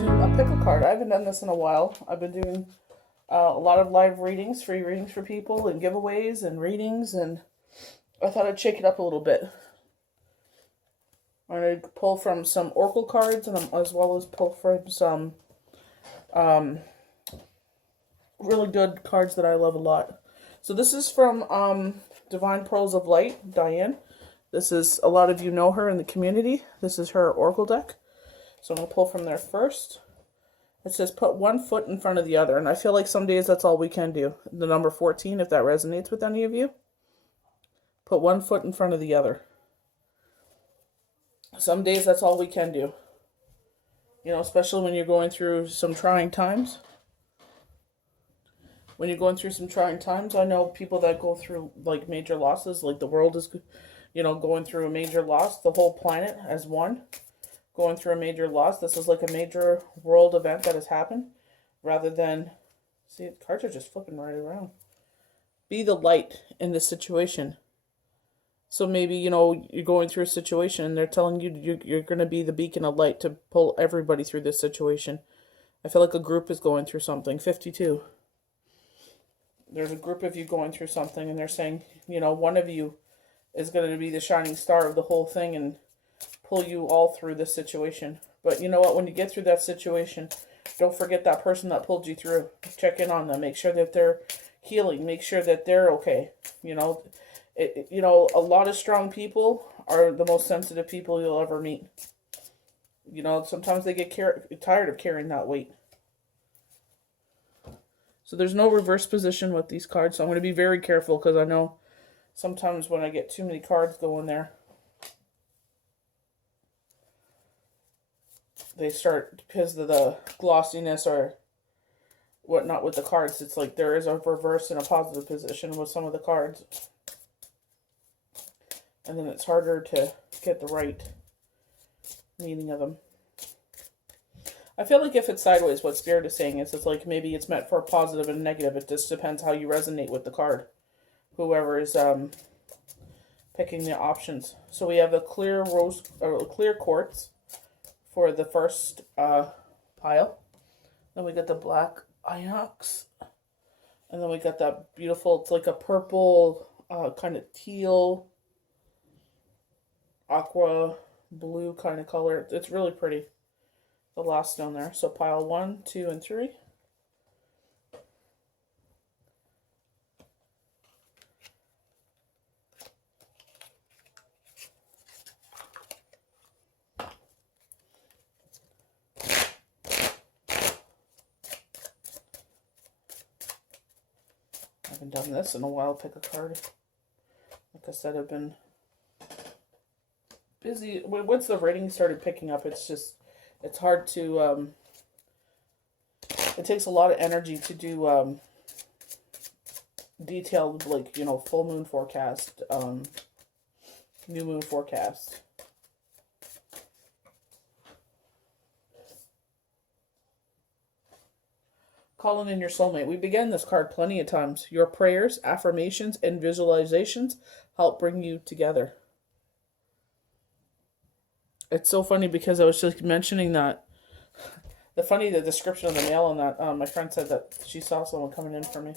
to pick a card. I haven't done this in a while. I've been doing a lot of live readings, free readings for people, and giveaways and readings, and I thought I'd shake it up a little bit. I'm going to pull from some Oracle cards, and as well as pull from some really good cards that I love a lot. So this is from Divine Pearls of Light, Diane. This is, a lot of you know her in the community. This is her Oracle deck. So I'm going to pull from there first. It says put one foot in front of the other. And I feel like some days that's all we can do. The number 14, if that resonates with any of you. Put one foot in front of the other. Some days that's all we can do. You know, especially when you're going through some trying times. When you're going through some trying times, I know people that go through like major losses. Like the world is, you know, going through a major loss. The whole planet as one. Going through a major loss. This is like a major world event that has happened, rather than, see, the cards are just flipping right around. Be the light in this situation. So maybe, you know, you're going through a situation and they're telling you you're going to be the beacon of light to pull everybody through this situation. I feel like a group is going through something. 52. There's a group of you going through something, and they're saying, you know, one of you is going to be the shining star of the whole thing and pull you all through this situation. But you know what? When you get through that situation, don't forget that person that pulled you through. Check in on them. Make sure that they're healing. Make sure that they're okay. You know, you know, a lot of strong people are the most sensitive people you'll ever meet. You know, sometimes they get tired of carrying that weight. So there's no reverse position with these cards. So I'm going to be very careful, because I know sometimes when I get too many cards going there, they start, because of the glossiness or whatnot with the cards, it's like there is a reverse and a positive position with some of the cards. And then it's harder to get the right meaning of them. I feel like if it's sideways, what Spirit is saying is, it's like maybe it's meant for positive and negative. It just depends how you resonate with the card. Whoever is picking the options. So we have the clear quartz for the first pile. Then we got the black onyx. And then we got that beautiful, it's like a purple, kind of teal, aqua blue kind of color. It's really pretty. The last stone there. So pile 1, 2, and 3. I haven't done this in a while. Pick a card. Like I said, I've been busy. Once the rating started picking up, it's hard to, it takes a lot of energy to do detailed, like, you know, full moon forecast, new moon forecast. Calling in your soulmate. We began this card plenty of times. Your prayers, affirmations, and visualizations help bring you together. It's so funny, because I was just mentioning that. The description of the mail on that. My friend said that she saw someone coming in for me.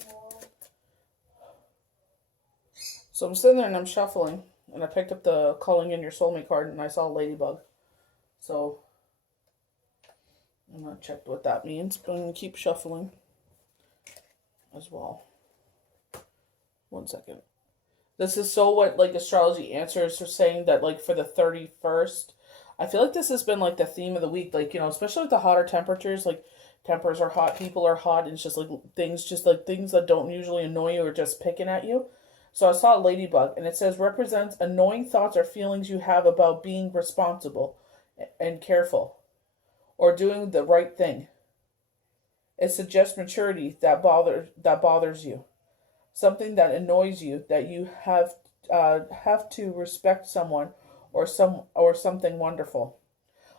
So I'm sitting there and I'm shuffling, and I picked up the Calling in Your Soulmate card, and I saw a ladybug. So I'm going to check what that means, but I'm going to keep shuffling as well. 1 second. This is so what, like, astrology answers are saying, that, like, for the 31st, I feel like this has been, like, the theme of the week. Like, you know, especially with the hotter temperatures, like, tempers are hot, people are hot, and it's just, like, things that don't usually annoy you or just picking at you. So I saw a ladybug, and it says, represents annoying thoughts or feelings you have about being responsible and careful, or doing the right thing. It suggests maturity that bothers you, something that annoys you, that you have to respect someone or something wonderful.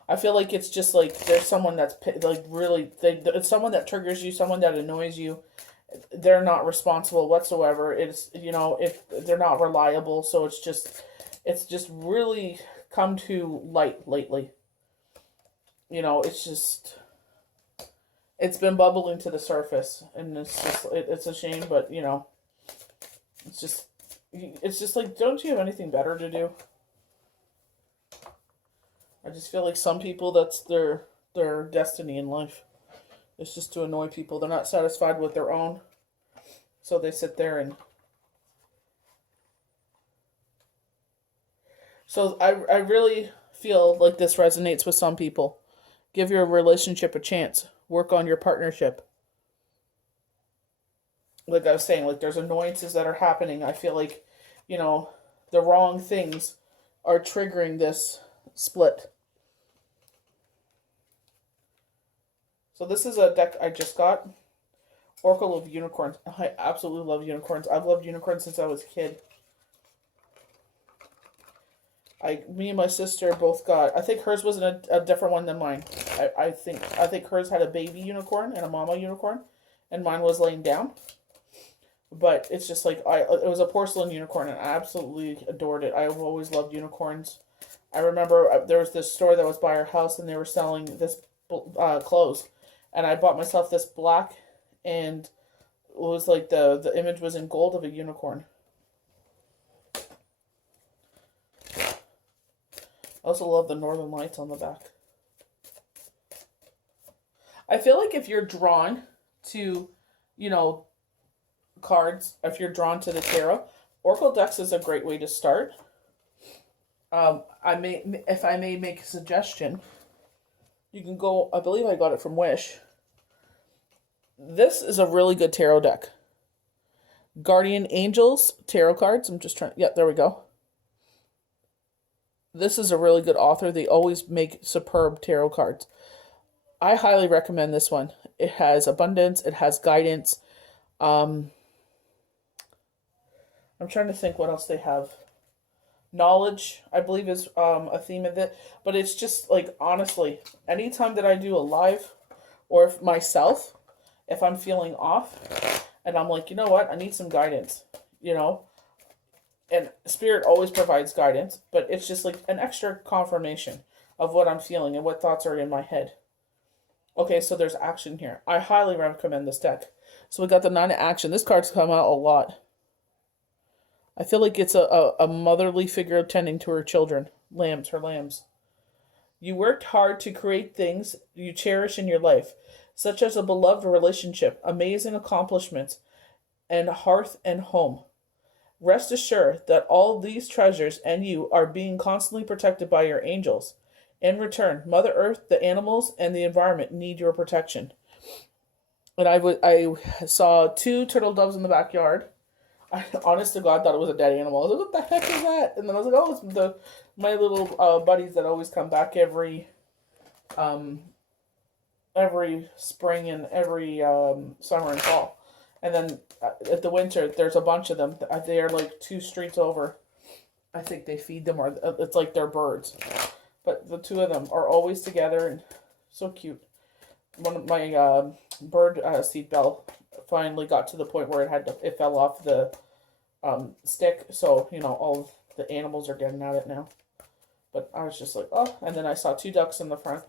I feel like it's just like there's someone that's like really, it's someone that triggers you, someone that annoys you. They're not responsible whatsoever. It's, you know, if they're not reliable, so it's just really come to light lately. You know, it's just, it's been bubbling to the surface, and it's a shame, but it's just like, don't you have anything better to do? I just feel like some people, that's their destiny in life. It's just to annoy people. They're not satisfied with their own, so they sit there and. So I really feel like this resonates with some people. Give your relationship a chance. Work on your partnership. Like I was saying, like there's annoyances that are happening. I feel like, the wrong things are triggering this split. So this is a deck I just got. Oracle of Unicorns. I absolutely love unicorns. I've loved unicorns since I was a kid. Me and my sister both got. I think hers was a different one than mine. I think hers had a baby unicorn and a mama unicorn, and mine was laying down. But it's just like it was a porcelain unicorn, and I absolutely adored it. I've always loved unicorns. I remember there was this store that was by our house, and they were selling this clothes, and I bought myself this black, and it was like the image was in gold of a unicorn. I also love the Northern Lights on the back. I feel like if you're drawn to, cards, if you're drawn to the tarot, Oracle decks is a great way to start. If I may make a suggestion, you can go, I believe I got it from Wish. This is a really good tarot deck. Guardian Angels tarot cards. I'm just trying, there we go. This is a really good author. They always make superb tarot cards. I highly recommend this one. It has abundance. It has guidance. I'm trying to think what else they have. Knowledge, I believe, is a theme of it. But it's just like, honestly, anytime that I do a live or if myself, if I'm feeling off and I'm like, you know what, I need some guidance, And Spirit always provides guidance, but it's just like an extra confirmation of what I'm feeling and what thoughts are in my head. Okay, so there's action here. I highly recommend this deck. So we got the 9 of action. This card's come out a lot. I feel like it's a motherly figure tending to her children. Her lambs. You worked hard to create things you cherish in your life, such as a beloved relationship, amazing accomplishments, and hearth and home. Rest assured that all these treasures and you are being constantly protected by your angels. In return, Mother Earth, the animals, and the environment need your protection. And I saw 2 turtle doves in the backyard. I, honest to God, thought it was a dead animal. I was like, what the heck is that? And then I was like, oh, it's my little buddies that always come back every spring and every summer and fall. And then at the winter, there's a bunch of them. They are like 2 streets over. I think they feed them, or it's like they're birds. But the 2 of them are always together and so cute. One of my bird seed bell finally got to the point where it fell off the stick. So, all the animals are getting at it now. But I was just like, oh. And then I saw 2 ducks in the front.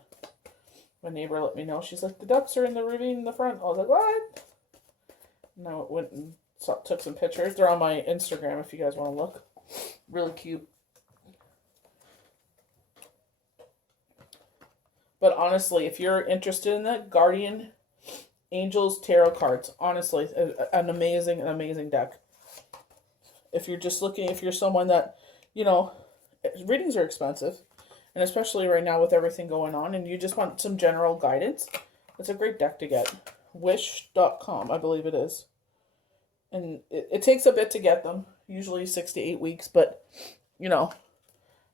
My neighbor let me know. She's like, the ducks are in the ravine in the front. I was like, what? Now it went and took some pictures. They're on my Instagram if you guys want to look. Really cute. But honestly, if you're interested in that, Guardian Angels Tarot cards, honestly, an amazing deck. If you're just looking, if you're someone that, readings are expensive, and especially right now with everything going on, and you just want some general guidance, it's a great deck to get. Wish.com, I believe it is. And it takes a bit to get them, usually 6 to 8 weeks, but,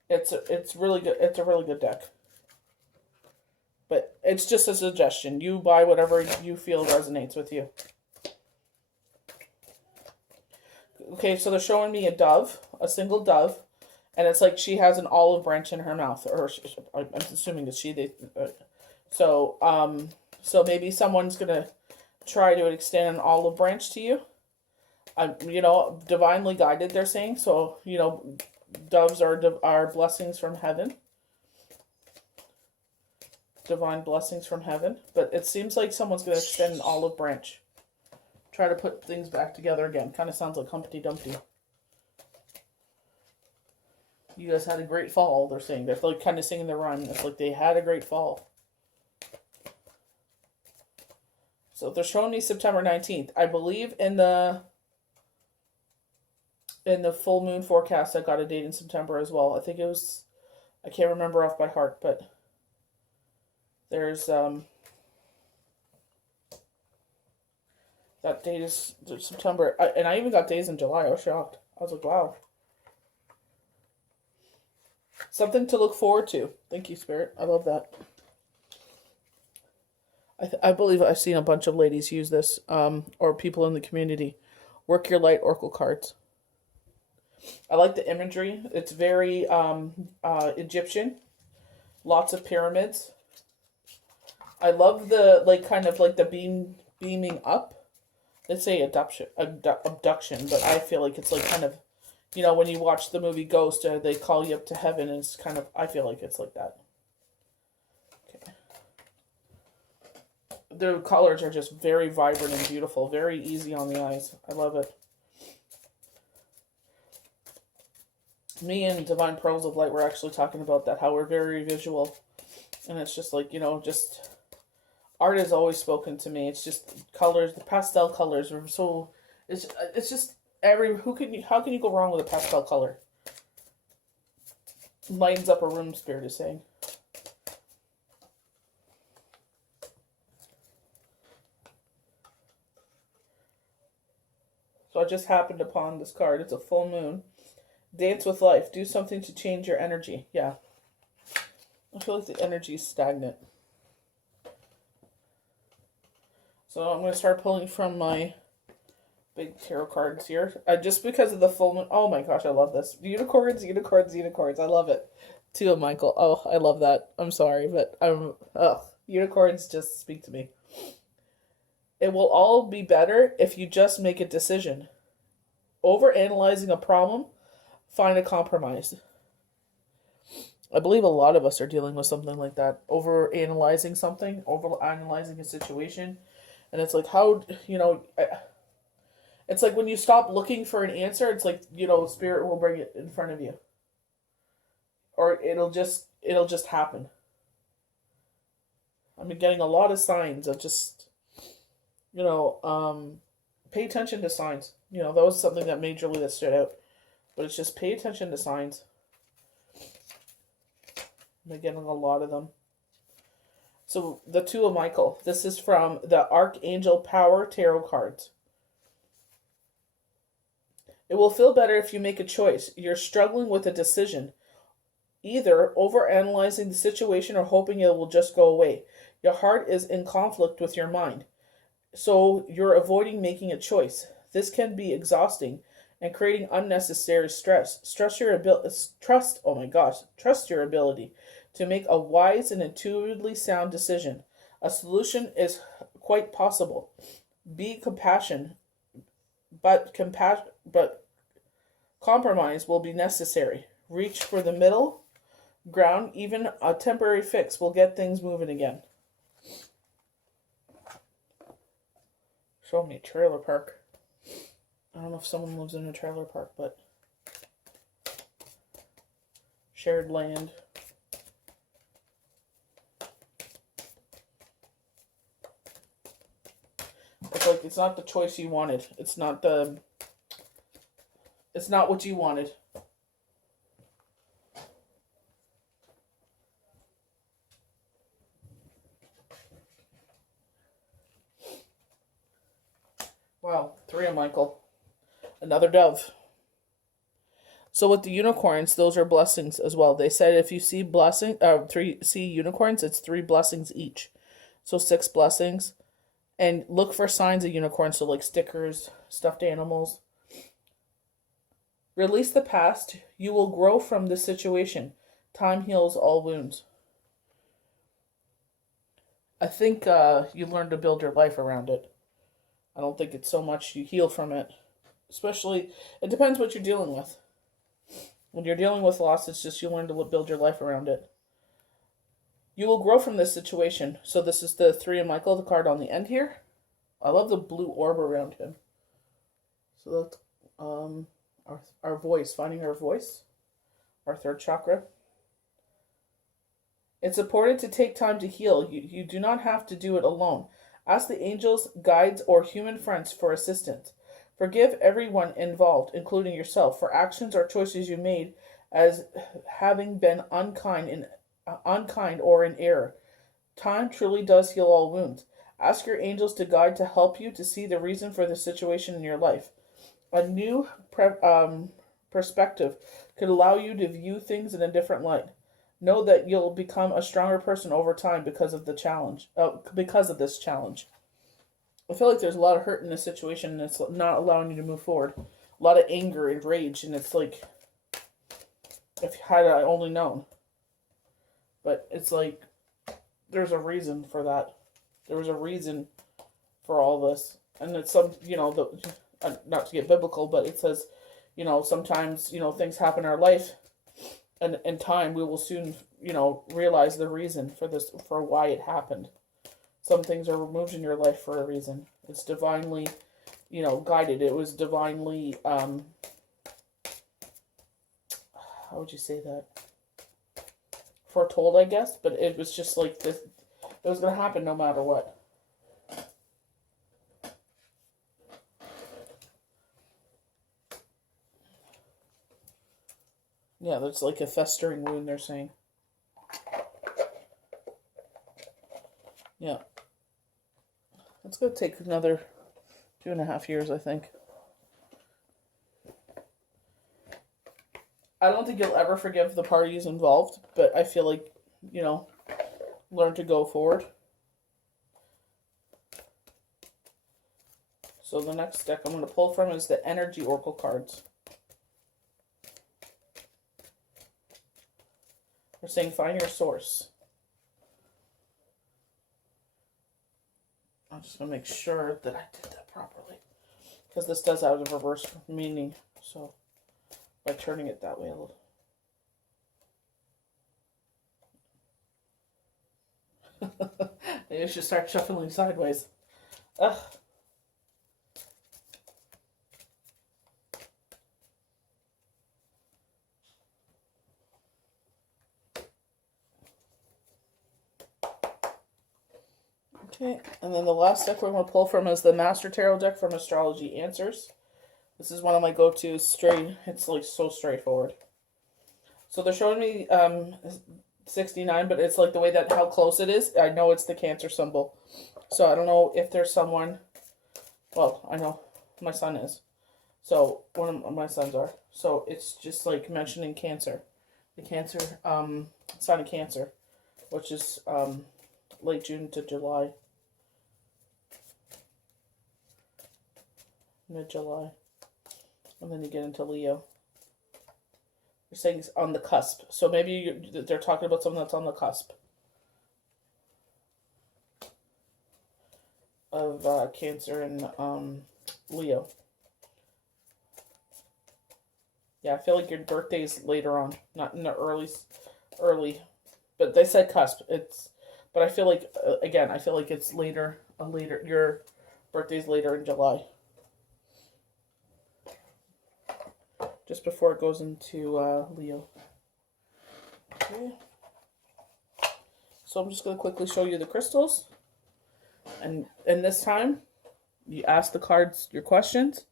it's really good. It's a really good deck. But it's just a suggestion. You buy whatever you feel resonates with you. Okay, so they're showing me a dove, a single dove, and it's like she has an olive branch in her mouth, or I'm assuming it's she. So maybe someone's gonna try to extend an olive branch to you. Divinely guided, they're saying. So doves are blessings from heaven. divine blessings from heaven, but it seems like someone's going to extend an olive branch. Try to put things back together again. Kind of sounds like Humpty Dumpty. You guys had a great fall, they're saying. They're like kind of singing the rhyme. It's like they had a great fall. So they're showing me September 19th. I believe in the full moon forecast, I got a date in September as well. I think it was, I can't remember off by heart, but there's that date is September. And I even got days in July. I was shocked. I was like, wow. Something to look forward to. Thank you, Spirit. I love that. I believe I've seen a bunch of ladies use this, or people in the community. Work your light oracle cards. I like the imagery. It's very Egyptian. Lots of pyramids. I love the kind of like the beaming up. Let's say abduction, but I feel like it's like kind of, when you watch the movie Ghost, they call you up to heaven, and it's kind of, I feel like it's like that. Okay. The colors are just very vibrant and beautiful, very easy on the eyes. I love it. Me and Divine Pearls of Light were actually talking about that, how we're very visual, and it's just like, just art has always spoken to me. It's just colors, the pastel colors are so, it's just how can you go wrong with a pastel color? Lightens up a room, Spirit is saying. So I just happened upon this card. It's a full moon. Dance with life. Do something to change your energy. Yeah. I feel like the energy is stagnant. So I'm going to start pulling from my big tarot cards here. Just because of the full moon. Oh my gosh, I love this. Unicorns, unicorns, unicorns. I love it. Too, Michael. Oh, I love that. I'm sorry, but unicorns just speak to me. It will all be better if you just make a decision. Overanalyzing a problem, find a compromise. I believe a lot of us are dealing with something like that. Overanalyzing something, overanalyzing a situation. And it's like, how, it's like when you stop looking for an answer, it's like, Spirit will bring it in front of you. Or it'll just happen. I've been getting a lot of signs of just, pay attention to signs. That was something that majorly that stood out. But it's just pay attention to signs. I'm getting a lot of them. So the Two of Michael. This is from the Archangel Power Tarot cards. It will feel better if you make a choice. You're struggling with a decision. Either overanalyzing the situation or hoping it will just go away. Your heart is in conflict with your mind. So you're avoiding making a choice. This can be exhausting and creating unnecessary stress. Trust your ability to make a wise and intuitively sound decision. A solution is quite possible. Be compassionate, but compromise will be necessary. Reach for the middle ground. Even a temporary fix will get things moving again. Show me trailer park. I don't know if someone lives in a trailer park, but shared land. It's like it's not the choice you wanted. It's not what you wanted. Wow, 3 of Michael. Another dove. So with the unicorns, those are blessings as well. They said if you see see unicorns, it's 3 blessings each. So 6 blessings. And look for signs of unicorns, so like stickers, stuffed animals. Release the past. You will grow from this situation. Time heals all wounds. I think you learn to build your life around it. I don't think it's so much you heal from it. Especially, it depends what you're dealing with. When you're dealing with loss, it's just you learn to build your life around it. You will grow from this situation. So this is the Three of Michael, the card on the end here. I love the blue orb around him. So that's our voice, finding our voice, our third chakra. It's important to take time to heal. You do not have to do it alone. Ask the angels, guides, or human friends for assistance. Forgive everyone involved, including yourself, for actions or choices you made as having been unkind or in error. Time truly does heal all wounds. Ask your angels to guide to help you to see the reason for the situation in your life. A new perspective could allow you to view things in a different light. Know that you'll become a stronger person over time because of the challenge. Because of this challenge, I feel like there's a lot of hurt in this situation, and it's not allowing you to move forward. A lot of anger and rage, and it's like, if had I only known. But it's like, there's a reason for that. There was a reason for all this, and it's some, not to get biblical, but it says, sometimes things happen in our life. And in time, we will soon, realize the reason for this, for why it happened. Some things are removed in your life for a reason. It's divinely, guided. It was divinely, how would you say that? Foretold, I guess. But it was just like this. It was going to happen no matter what. Yeah, that's like a festering wound, they're saying. Yeah. It's going to take another 2.5 years, I think. I don't think you'll ever forgive the parties involved, but I feel like, learn to go forward. So the next deck I'm going to pull from is the Energy Oracle cards. We're saying find your source. I'm just going to make sure that I did that properly, because this does have a reverse meaning. So by turning it that way a little. Maybe I should start shuffling sideways. Ugh. Okay, and then the last deck we're going to pull from is the Master Tarot deck from Astrology Answers. This is one of my go-tos. Straight, it's like so straightforward. So they're showing me 69, but it's like the way that how close it is. I know it's the Cancer symbol. So I don't know if there's someone. Well, I know my son is. So one of my sons are. So it's just like mentioning Cancer, the Cancer sign of Cancer, which is late June to July. Mid-July. And then you get into Leo. They're saying it's on the cusp. So maybe they're talking about something that's on the cusp of Cancer and Leo. Yeah, I feel like your birthday's later on, not in the early. But they said cusp. But I feel like again, I feel like it's later. Your birthday's later in July. Just before it goes into Leo. Okay. So I'm just going to quickly show you the crystals. And this time, you ask the cards your questions.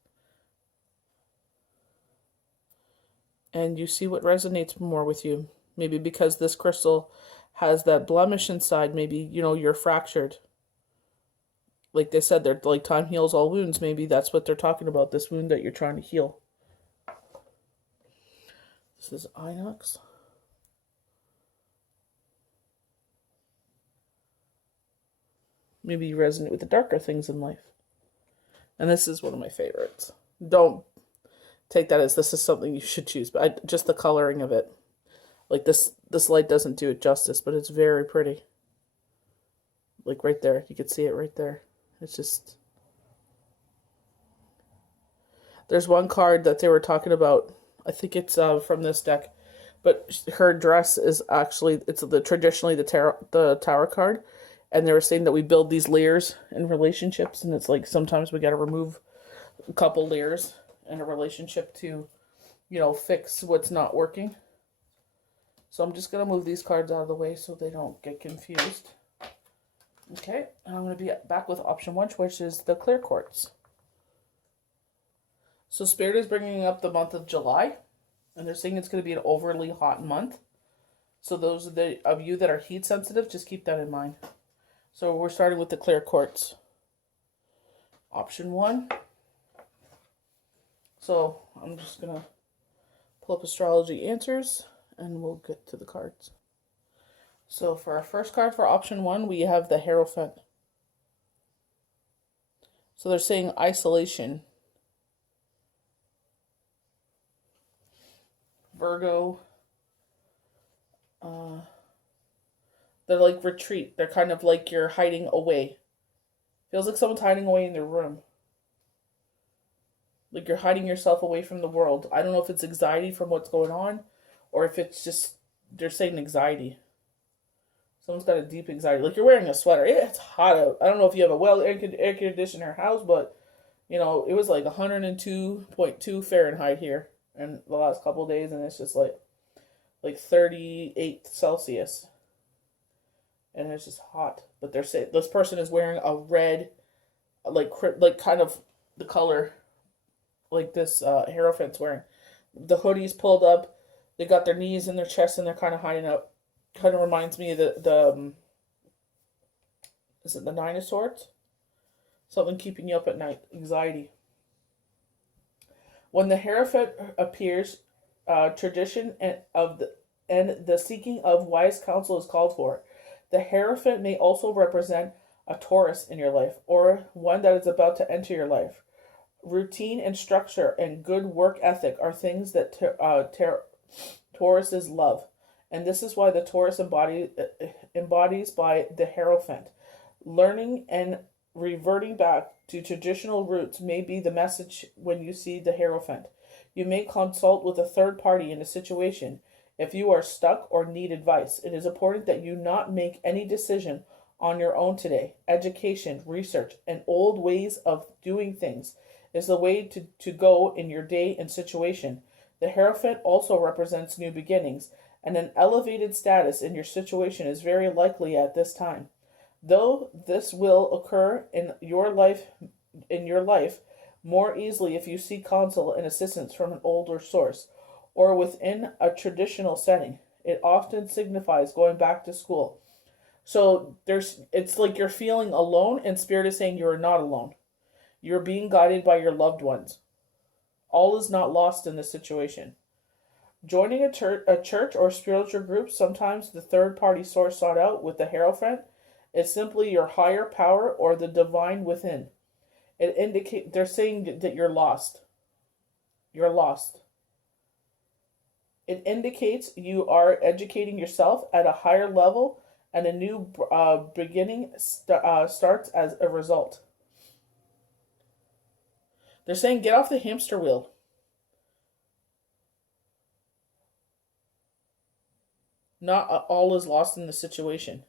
And you see what resonates more with you. Maybe because this crystal has that blemish inside, maybe, you're fractured. Like they said, they're like time heals all wounds. Maybe that's what they're talking about, this wound that you're trying to heal. This is Inox. Maybe you resonate with the darker things in life. And this is one of my favorites. Don't take that as this is something you should choose, but just the coloring of it. Like this light doesn't do it justice, but it's very pretty. Like right there, you can see it right there. It's just... There's one card that they were talking about. I think it's from this deck, But her dress is actually, it's traditionally the tower card. And they were saying that we build these layers in relationships, and it's like sometimes we got to remove a couple layers in a relationship to, fix what's not working. So I'm just going to move these cards out of the way so they don't get confused. Okay, and I'm going to be back with option 1, which is the clear quartz. So Spirit is bringing up the month of July, and they're saying it's going to be an overly hot month. So those of you that are heat sensitive, just keep that in mind. So we're starting with the clear quartz. Option 1. So I'm just going to pull up astrology answers, and we'll get to the cards. So for our first card for option 1, we have the Hierophant. So they're saying isolation. Virgo. They're like retreat. They're kind of like you're hiding away. Feels like someone's hiding away in their room. Like you're hiding yourself away from the world. I don't know if it's anxiety from what's going on, or if it's just, they're saying anxiety. Someone's got a deep anxiety. Like you're wearing a sweater. It's hot out. I don't know if you have a air conditioner house, but it was like 102.2 Fahrenheit here in the last couple of days, and it's just like 38 Celsius. And it's just hot. But they're saying this person is wearing a red, like kind of the color like this Hierophant's wearing. The hoodie's pulled up. They got their knees in their chest, and they're kind of hiding up. Kind of reminds me of the is it the Nine of Swords? Something keeping you up at night. Anxiety. When the Hierophant appears, tradition and the seeking of wise counsel is called for. The Hierophant may also represent a Taurus in your life, or one that is about to enter your life. Routine and structure and good work ethic are things that Tauruses love. And this is why the Taurus embodies by the Hierophant. Learning and reverting back to traditional roots may be the message when you see the Hierophant. You may consult with a third party in a situation. If you are stuck or need advice, it is important that you not make any decision on your own today. Education, research, and old ways of doing things is the way to go in your day and situation. The Hierophant also represents new beginnings, and an elevated status in your situation is very likely at this time. Though this will occur in your life more easily if you seek counsel and assistance from an older source or within a traditional setting. It often signifies going back to school. So it's like you're feeling alone, and Spirit is saying you are not alone. You're being guided by your loved ones. All is not lost in this situation. Joining a church or spiritual group, sometimes the third-party source sought out with the Hierophant, is simply your higher power or the divine within. They're saying that you're lost. You're lost. It indicates you are educating yourself at a higher level, and a new beginning starts as a result. They're saying get off the hamster wheel. Not all is lost in the situation.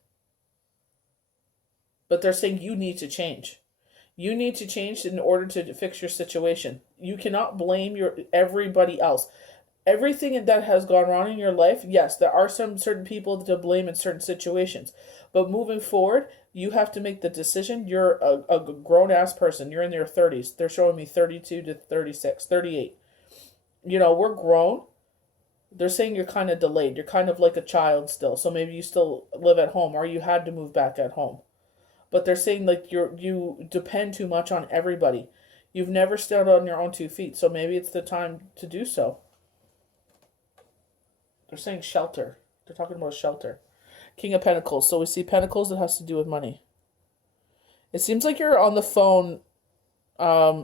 But they're saying you need to change. You need to change in order to fix your situation. You cannot blame everybody else. Everything that has gone wrong in your life, yes, there are some certain people to blame in certain situations. But moving forward, you have to make the decision. You're a grown-ass person. You're in your 30s. They're showing me 32 to 36, 38. We're grown. They're saying you're kind of delayed. You're kind of like a child still. So maybe you still live at home, or you had to move back at home. But they're saying like you depend too much on everybody. You've never stood on your own 2 feet. So maybe it's the time to do so. They're saying shelter. They're talking about shelter. King of Pentacles. So we see Pentacles that has to do with money. It seems like you're on the phone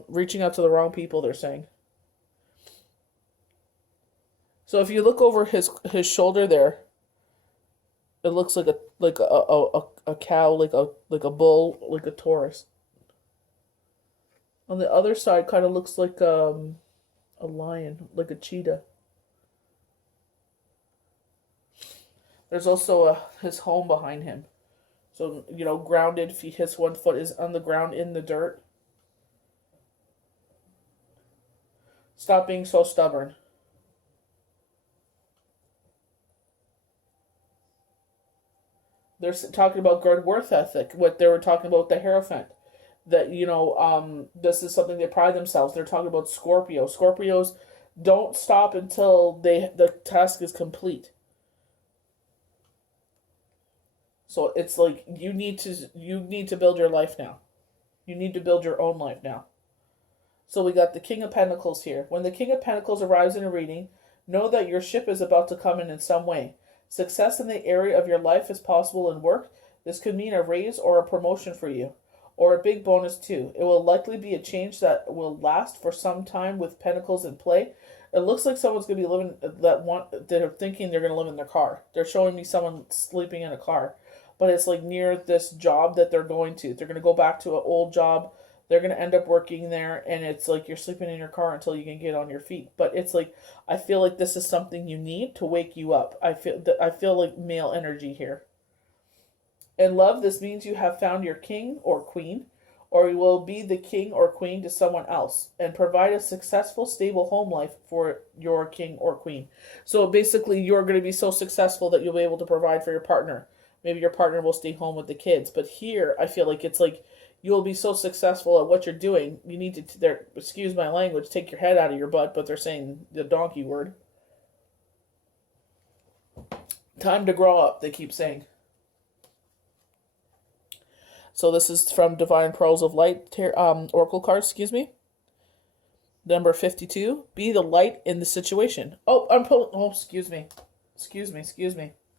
reaching out to the wrong people, they're saying. So if you look over his shoulder there, it looks like a cow, like a bull, like a Taurus. On the other side, kind of looks like a lion, like a cheetah. There's also his home behind him. So, grounded. His one foot is on the ground in the dirt. Stop being so stubborn. They're talking about good worth ethic. What they were talking about the Hierophant. That, this is something they pride themselves. They're talking about Scorpio. Scorpios don't stop until the task is complete. So it's like you need to build your life now. You need to build your own life now. So we got the King of Pentacles here. When the King of Pentacles arrives in a reading, know that your ship is about to come in some way. Success in the area of your life is possible in work. This could mean a raise or a promotion for you, or a big bonus too. It will likely be a change that will last for some time with Pentacles in play. It looks like someone's going to be living that are thinking they're going to live in their car. They're showing me someone sleeping in a car, but it's like near this job that they're going to. They're going to go back to an old job. They're going to end up working there, and it's like you're sleeping in your car until you can get on your feet. But it's like, I feel like this is something you need to wake you up. I feel like male energy here. In love, this means you have found your king or queen, or you will be the king or queen to someone else, and provide a successful, stable home life for your king or queen. So basically, you're going to be so successful that you'll be able to provide for your partner. Maybe your partner will stay home with the kids. But here, I feel like it's like, you'll be so successful at what you're doing, you need to, excuse my language, take your head out of your butt, but they're saying the donkey word. Time to grow up, they keep saying. So this is from Divine Pearls of Light, Oracle cards, Number 52, be the light in the situation. Oh, I'm pulling, excuse me.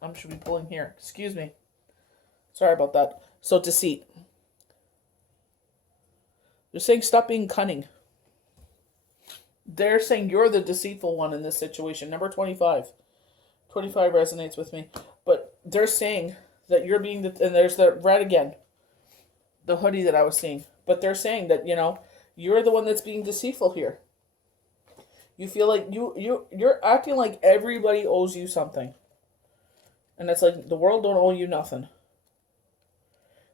I should be pulling here. Excuse me. Sorry about that. So deceit. They're saying stop being cunning. They're saying you're the deceitful one in this situation. Number 25. 25 resonates with me. But they're saying that you're being and there's the red again. The hoodie that I was seeing. But they're saying that, you're the one that's being deceitful here. You feel like you're acting like everybody owes you something. And it's like the world don't owe you nothing.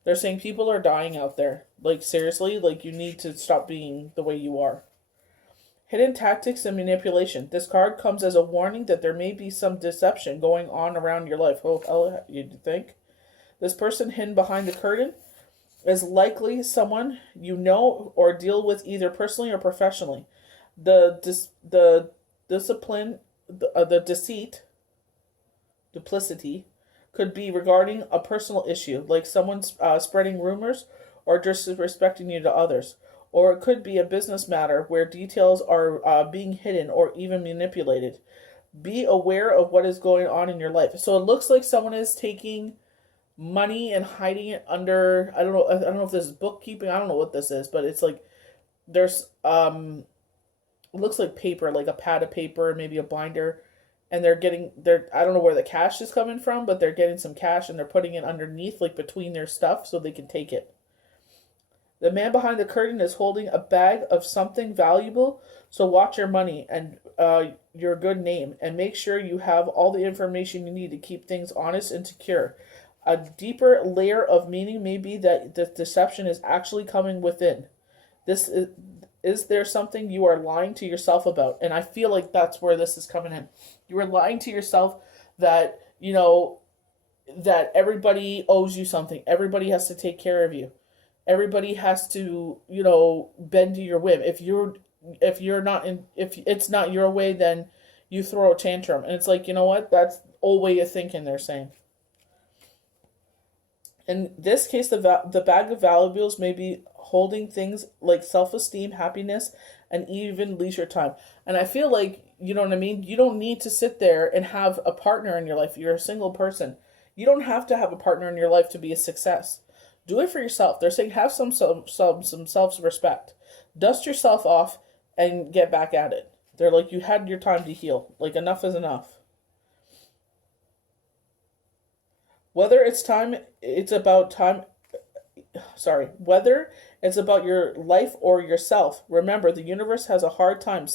They're saying people are dying out there. Like, seriously, like, you need to stop being the way you are. Hidden tactics and manipulation. This card comes as a warning that there may be some deception going on around your life. Oh, hell, you think? This person hidden behind the curtain is likely someone you know or deal with either personally or professionally. The deceit, duplicity, could be regarding a personal issue, like someone spreading rumors or disrespecting you to others. Or it could be a business matter where details are being hidden or even manipulated. Be aware of what is going on in your life. So it looks like someone is taking money and hiding it under, I don't know if this is bookkeeping, I don't know what this is, but it's like there's it looks like paper, like a pad of paper, maybe a binder. And they're I don't know where the cash is coming from, but they're getting some cash and they're putting it underneath, like between their stuff, so they can take it. The man behind the curtain is holding a bag of something valuable, so watch your money and your good name, and make sure you have all the information you need to keep things honest and secure. A deeper layer of meaning may be that the deception is actually coming within. Is there something you are lying to yourself about? And I feel like that's where this is coming in. You are lying to yourself that, that everybody owes you something. Everybody has to take care of you. Everybody has to, bend to your whim. If it's not your way, then you throw a tantrum. And it's like, you know what? That's the old way of thinking, they're saying. In this case, the bag of valuables may be holding things like self-esteem, happiness, and even leisure time. And I feel like, you know what I mean? You don't need to sit there and have a partner in your life. You're a single person. You don't have to have a partner in your life to be a success. Do it for yourself. They're saying have some self-respect. Dust yourself off and get back at it. They're like, you had your time to heal. Like, enough is enough. Whether it's your life or yourself, remember the universe has a hard time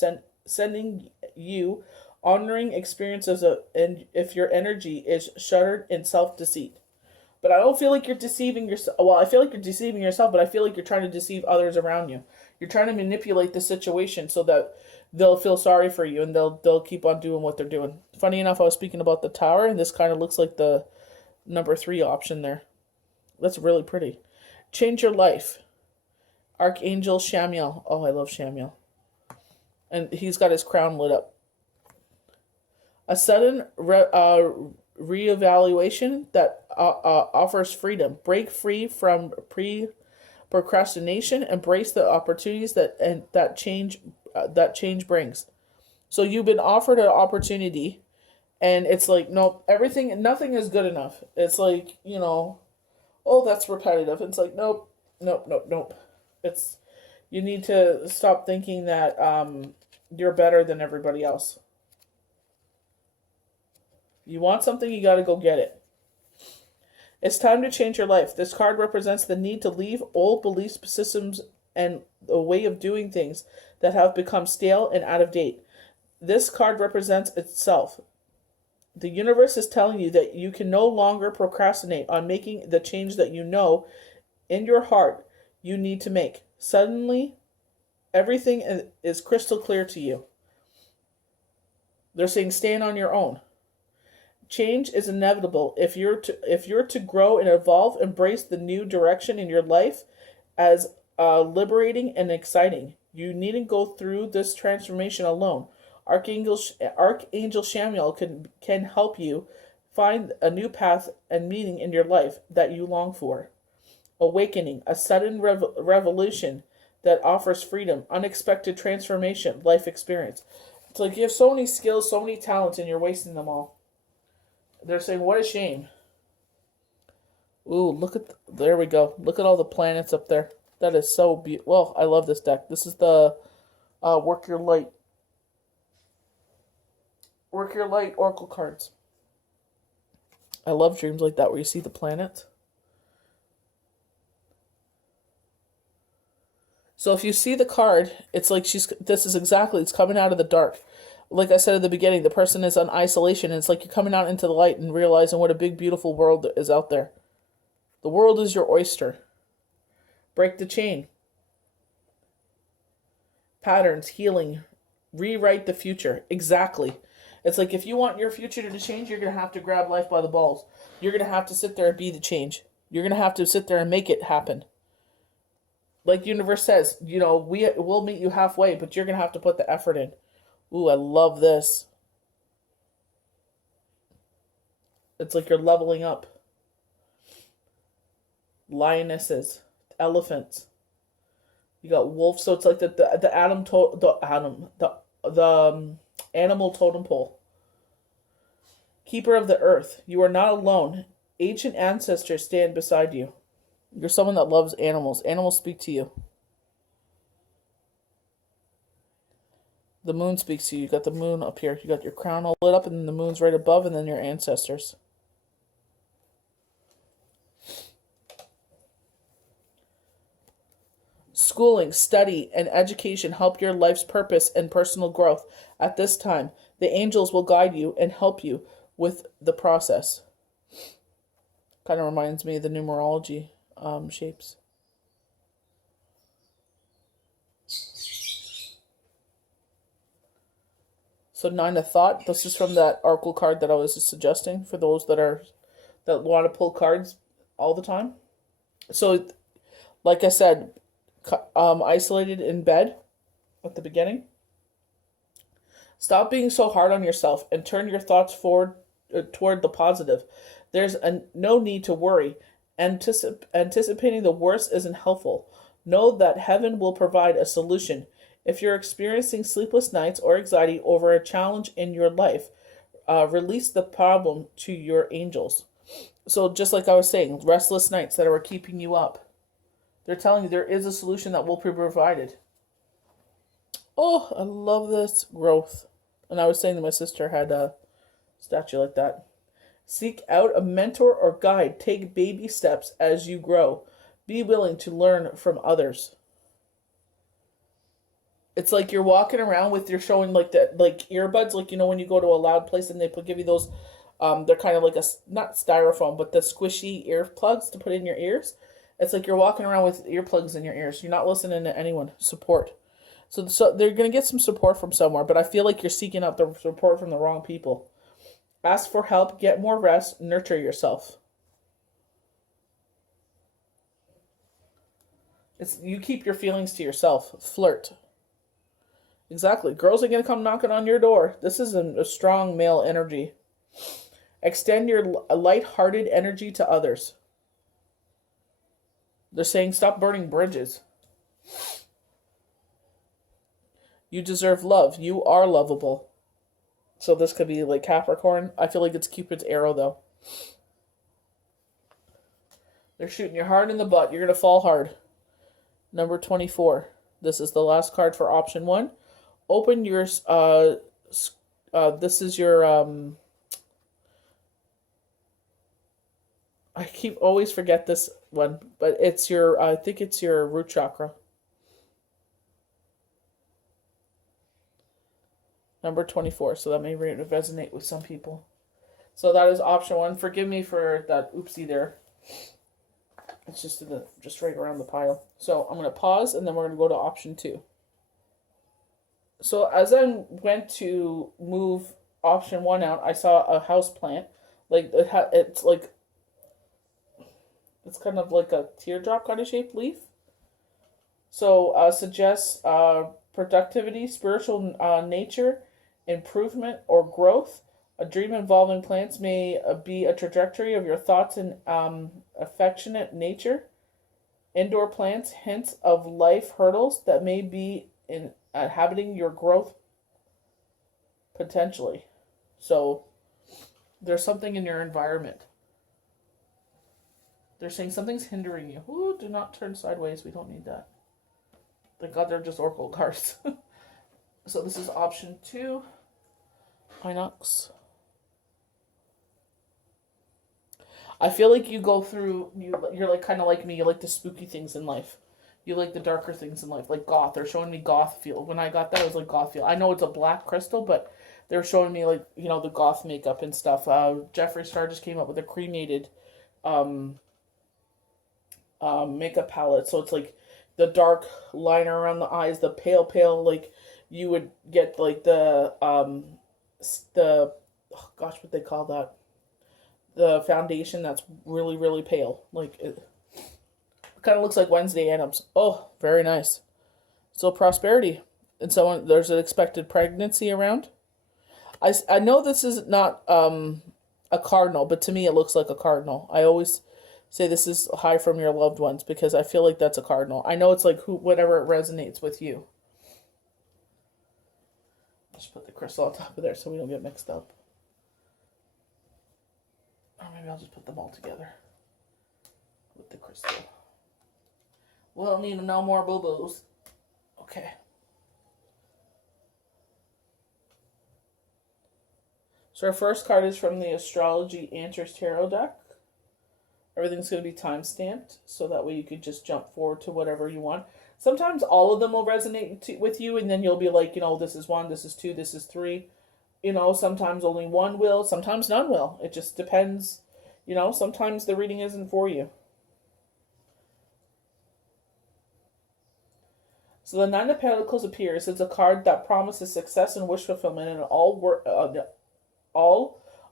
sending you honoring experiences and if your energy is shuttered in self-deceit. But I don't feel like you're deceiving yourself. Well, I feel like you're deceiving yourself, but I feel like you're trying to deceive others around you. You're trying to manipulate the situation so that they'll feel sorry for you and they'll keep on doing what they're doing. Funny enough, I was speaking about the tower, and this kind of looks like the number 3 option there. That's really pretty. Change your life. Archangel Shamiel. Oh, I love Shamiel. And he's got his crown lit up. A sudden reevaluation that offers freedom. Break free from procrastination. Embrace the opportunities that change brings. So you've been offered an opportunity, and it's like, nope, nothing is good enough. It's like, oh, that's repetitive. It's like, nope, nope, nope, nope. You need to stop thinking that you're better than everybody else. You want something, you got to go get it. It's time to change your life. This card represents the need to leave old belief systems and a way of doing things that have become stale and out of date. This card represents itself. The universe is telling you that you can no longer procrastinate on making the change that you know in your heart you need to make. Suddenly, everything is crystal clear to you. They're saying stand on your own. Change is inevitable. If you're to grow and evolve, embrace the new direction in your life as liberating and exciting. You needn't go through this transformation alone. Archangel Shamiel can help you find a new path and meaning in your life that you long for. Awakening, a sudden revolution that offers freedom, unexpected transformation, life experience. It's like you have so many skills, so many talents, and you're wasting them all. They're saying, what a shame. Ooh, there we go. Look at all the planets up there. That is so beautiful. Well, I love this deck. This is the Work Your Light Oracle cards. I love dreams like that where you see the planets. So if you see the card, it's like it's coming out of the dark. Like I said at the beginning, the person is on isolation, and it's like you're coming out into the light and realizing what a big, beautiful world is out there. The world is your oyster. Break the chain. Patterns, healing, rewrite the future. Exactly. It's like if you want your future to change, you're going to have to grab life by the balls. You're going to have to sit there and be the change. You're going to have to sit there and make it happen. Like the universe says, we'll meet you halfway, but you're going to have to put the effort in. Ooh, I love this. It's like you're leveling up. Lionesses, elephants. You got wolves, so it's like the animal totem pole. Keeper of the earth, you are not alone. Ancient ancestors stand beside you. You're someone that loves animals. Animals speak to you. The moon speaks to you. You got the moon up here. You got your crown all lit up, and then the moon's right above, and then your ancestors. Schooling, study, and education help your life's purpose and personal growth. At this time, the angels will guide you and help you with the process. Kind of reminds me of the numerology shapes. So 9 of Thought. This is from that Oracle card that I was suggesting for those that want to pull cards all the time. So, like I said, isolated in bed at the beginning. Stop being so hard on yourself and turn your thoughts forward toward the positive. There's no need to worry. Anticipating the worst isn't helpful. Know that heaven will provide a solution. If you're experiencing sleepless nights or anxiety over a challenge in your life, release the problem to your angels. So just like I was saying, restless nights that are keeping you up. They're telling you there is a solution that will be provided. Oh, I love this growth. And I was saying that my sister had a statue like that. Seek out a mentor or guide. Take baby steps as you grow. Be willing to learn from others. It's like you're walking around with you're showing like the like earbuds, like when you go to a loud place and they give you those, they're kind of like not styrofoam, but the squishy earplugs to put in your ears. It's like you're walking around with earplugs in your ears. You're not listening to anyone. Support. So they're gonna get some support from somewhere, but I feel like you're seeking out the support from the wrong people. Ask for help. Get more rest. Nurture yourself. You keep your feelings to yourself. Flirt. Exactly. Girls are going to come knocking on your door. This is a strong male energy. Extend your light-hearted energy to others. They're saying stop burning bridges. You deserve love. You are lovable. So this could be like Capricorn. I feel like it's Cupid's arrow, though. They're shooting you hard in the butt. You're going to fall hard. Number 24. This is the last card for option 1. Open your, this is your, I always forget this one, but it's your, I think it's your root chakra. Number 24, so that may resonate with some people. So that is option 1. Forgive me for that oopsie there. It's just right around the pile. So I'm going to pause, and then we're going to go to option 2. So as I went to move option 1 out, I saw a house plant. Like it's kind of like a teardrop kind of shaped leaf. So suggests productivity, spiritual nature, improvement, or growth. A dream involving plants may be a trajectory of your thoughts and affectionate nature. Indoor plants, hints of life hurdles that may be inhabiting your growth potentially. So there's something in your environment. They're saying something's hindering you. Ooh, do not turn sideways. We don't need that. Thank God they're just oracle cards. So this is option 2. Inox. I feel like you go through, you're like kind of like me. You like the spooky things in life. You like the darker things in life, like goth. They're showing me goth feel. When I got that, it was like goth feel. I know it's a black crystal, but they're showing me like, the goth makeup and stuff. Jeffree Star just came up with a cremated makeup palette. So it's like the dark liner around the eyes, the pale, like you would get like the oh gosh, what they call that? The foundation that's really, really pale. Like it kind of looks like Wednesday Addams. Oh, very nice. So prosperity. And so there's an expected pregnancy around. I know this is not a cardinal, but to me it looks like a cardinal. I always say this is high from your loved ones because I feel like that's a cardinal. I know it's like whatever it resonates with you. Just put the crystal on top of there so we don't get mixed up. Or maybe I'll just put them all together with the crystal. We'll need no more boo-boos. Okay. So our first card is from the Astrology Answers Tarot deck. Everything's going to be time-stamped, so that way you can just jump forward to whatever you want. Sometimes all of them will resonate with you, and then you'll be like, this is 1, this is 2, this is 3. Sometimes only one will, sometimes none will. It just depends. Sometimes the reading isn't for you. So the Nine of Pentacles appears. It's a card that promises success and wish fulfillment, and all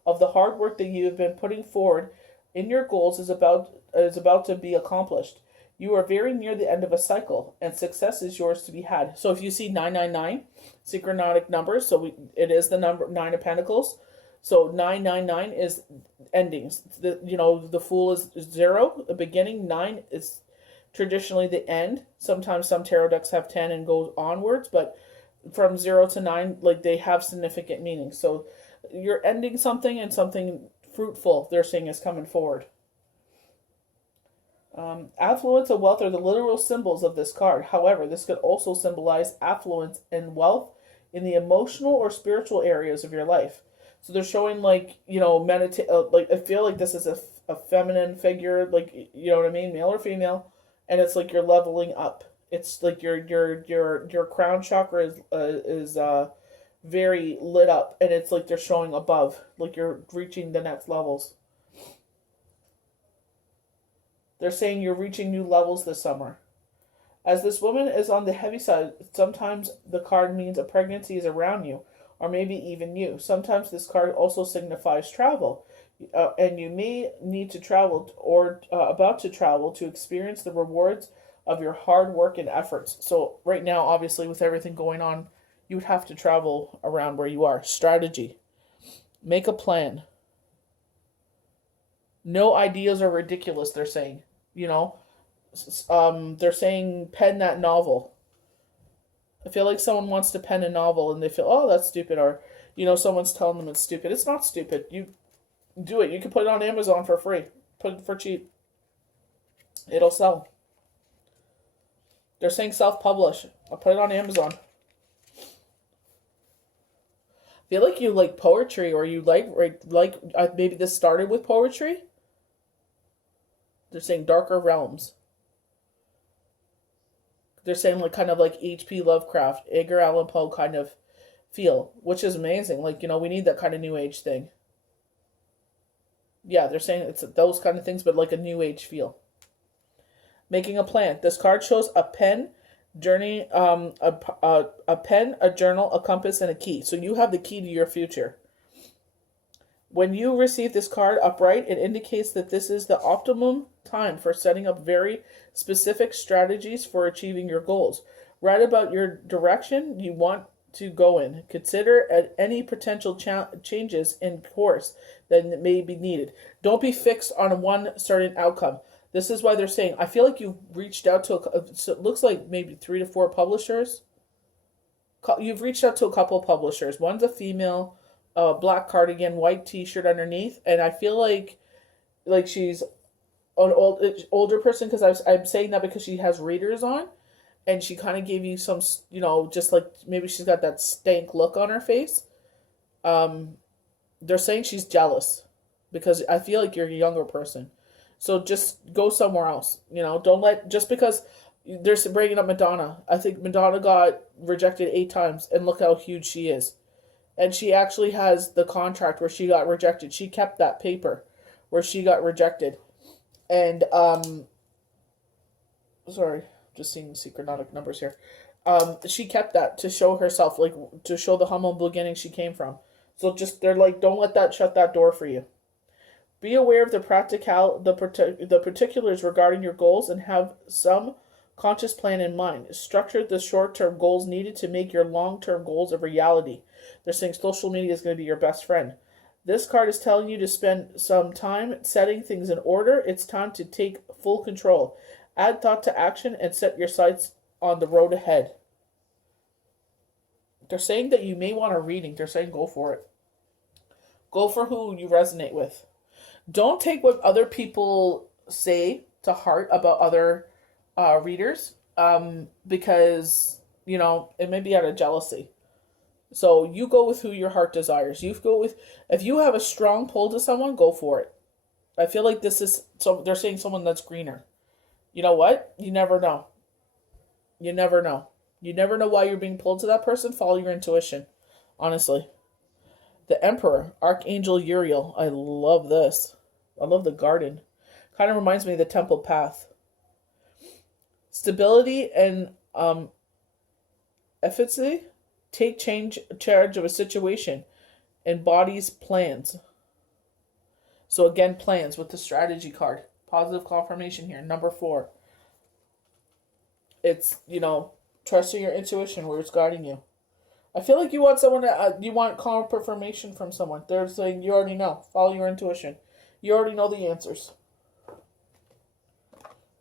of the hard work that you have been putting forward in your goals is about to be accomplished. You are very near the end of a cycle, and success is yours to be had. So if you see 999, synchronistic numbers, so it is the number 9 of Pentacles. So 999 is endings. The Fool is 0, the beginning. 9 is traditionally the end. Sometimes some tarot decks have 10 and go onwards, but from 0 to 9, like they have significant meaning. So you're ending something, and something fruitful, they're saying, is coming forward. Affluence and wealth are the literal symbols of this card. However, this could also symbolize affluence and wealth in the emotional or spiritual areas of your life. So they're showing meditate. Like I feel like this is a feminine figure, like what I mean, male or female, and it's like you're leveling up It's like your crown chakra is very lit up, and it's like they're showing above, like you're reaching the next levels. They're saying you're reaching new levels this summer. As this woman is on the heavy side, sometimes the card means a pregnancy is around you, or maybe even you. Sometimes this card also signifies travel, and you may need to travel or about to travel to experience the rewards of your hard work and efforts. So, right now, obviously, with everything going on, you would have to travel around where you are. Strategy. Make a plan. No ideas are ridiculous, they're saying. You know, they're saying pen that novel. I feel like someone wants to pen a novel and they feel, oh, that's stupid, or someone's telling them it's stupid. It's not stupid. You do it. You can put it on Amazon for free. Put it for cheap. It'll sell. They're saying self-publish. I'll put it on Amazon. I feel like you like poetry, or you like maybe this started with poetry. They're saying darker realms. They're saying like kind of like H.P. Lovecraft, Edgar Allan Poe kind of feel, which is amazing. Like, we need that kind of new age thing. Yeah, they're saying it's those kind of things, but like a new age feel. Making a plan. This card shows a pen, journey, a pen, a journal, a compass, and a key. So you have the key to your future. When you receive this card upright, it indicates that this is the optimum time for setting up very specific strategies for achieving your goals. Write about your direction you want to go in. Consider any potential changes in course that may be needed. Don't be fixed on one certain outcome. This is why they're saying, I feel like you've reached out to, so it looks like maybe 3 to 4 publishers. You've reached out to a couple publishers. One's a female, black cardigan, white t-shirt underneath, and I feel like she's an older person, because I'm saying that because she has readers on, and she kind of gave you some, just like maybe she's got that stank look on her face. They're saying she's jealous because I feel like you're a younger person. So just go somewhere else. Don't let, just because they're bringing up Madonna. I think Madonna got rejected 8 times, and look how huge she is. And she actually has the contract where she got rejected. She kept that paper where she got rejected. And, sorry, just seeing secretic numbers here. She kept that to show herself, like, to show the humble beginning she came from. So they're like, don't let that shut that door for you. Be aware of the particulars regarding your goals, and have some conscious plan in mind. Structure the short-term goals needed to make your long-term goals a reality. They're saying social media is going to be your best friend. This card is telling you to spend some time setting things in order. It's time to take full control. Add thought to action and set your sights on the road ahead. They're saying that you may want a reading. They're saying go for it. Go for who you resonate with. Don't take what other people say to heart about other readers, because, it may be out of jealousy. So you go with who your heart desires. If you have a strong pull to someone, go for it. I feel like they're saying someone that's greener. You know what? You never know. You never know. You never know why you're being pulled to that person. Follow your intuition. Honestly. The Emperor, Archangel Uriel. I love this. I love the garden. Kind of reminds me of the Temple Path. Stability and efficacy. Take charge of a situation. Embodies plans. So again, plans with the strategy card. Positive confirmation here. Number 4. It's, trusting your intuition where it's guiding you. I feel like you want someone you want confirmation from someone. They're saying you already know. Follow your intuition. You already know the answers.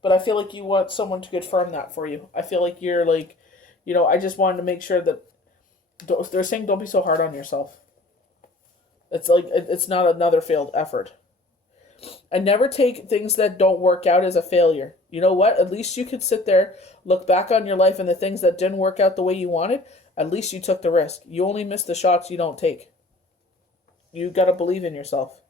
But I feel like you want someone to confirm that for you. I feel like you're like, I just wanted to make sure that they're saying don't be so hard on yourself. It's like, it's not another failed effort. And never take things that don't work out as a failure. You know what? At least you could sit there, look back on your life and the things that didn't work out the way you wanted. At least you took the risk. You only miss the shots you don't take. You got to believe in yourself.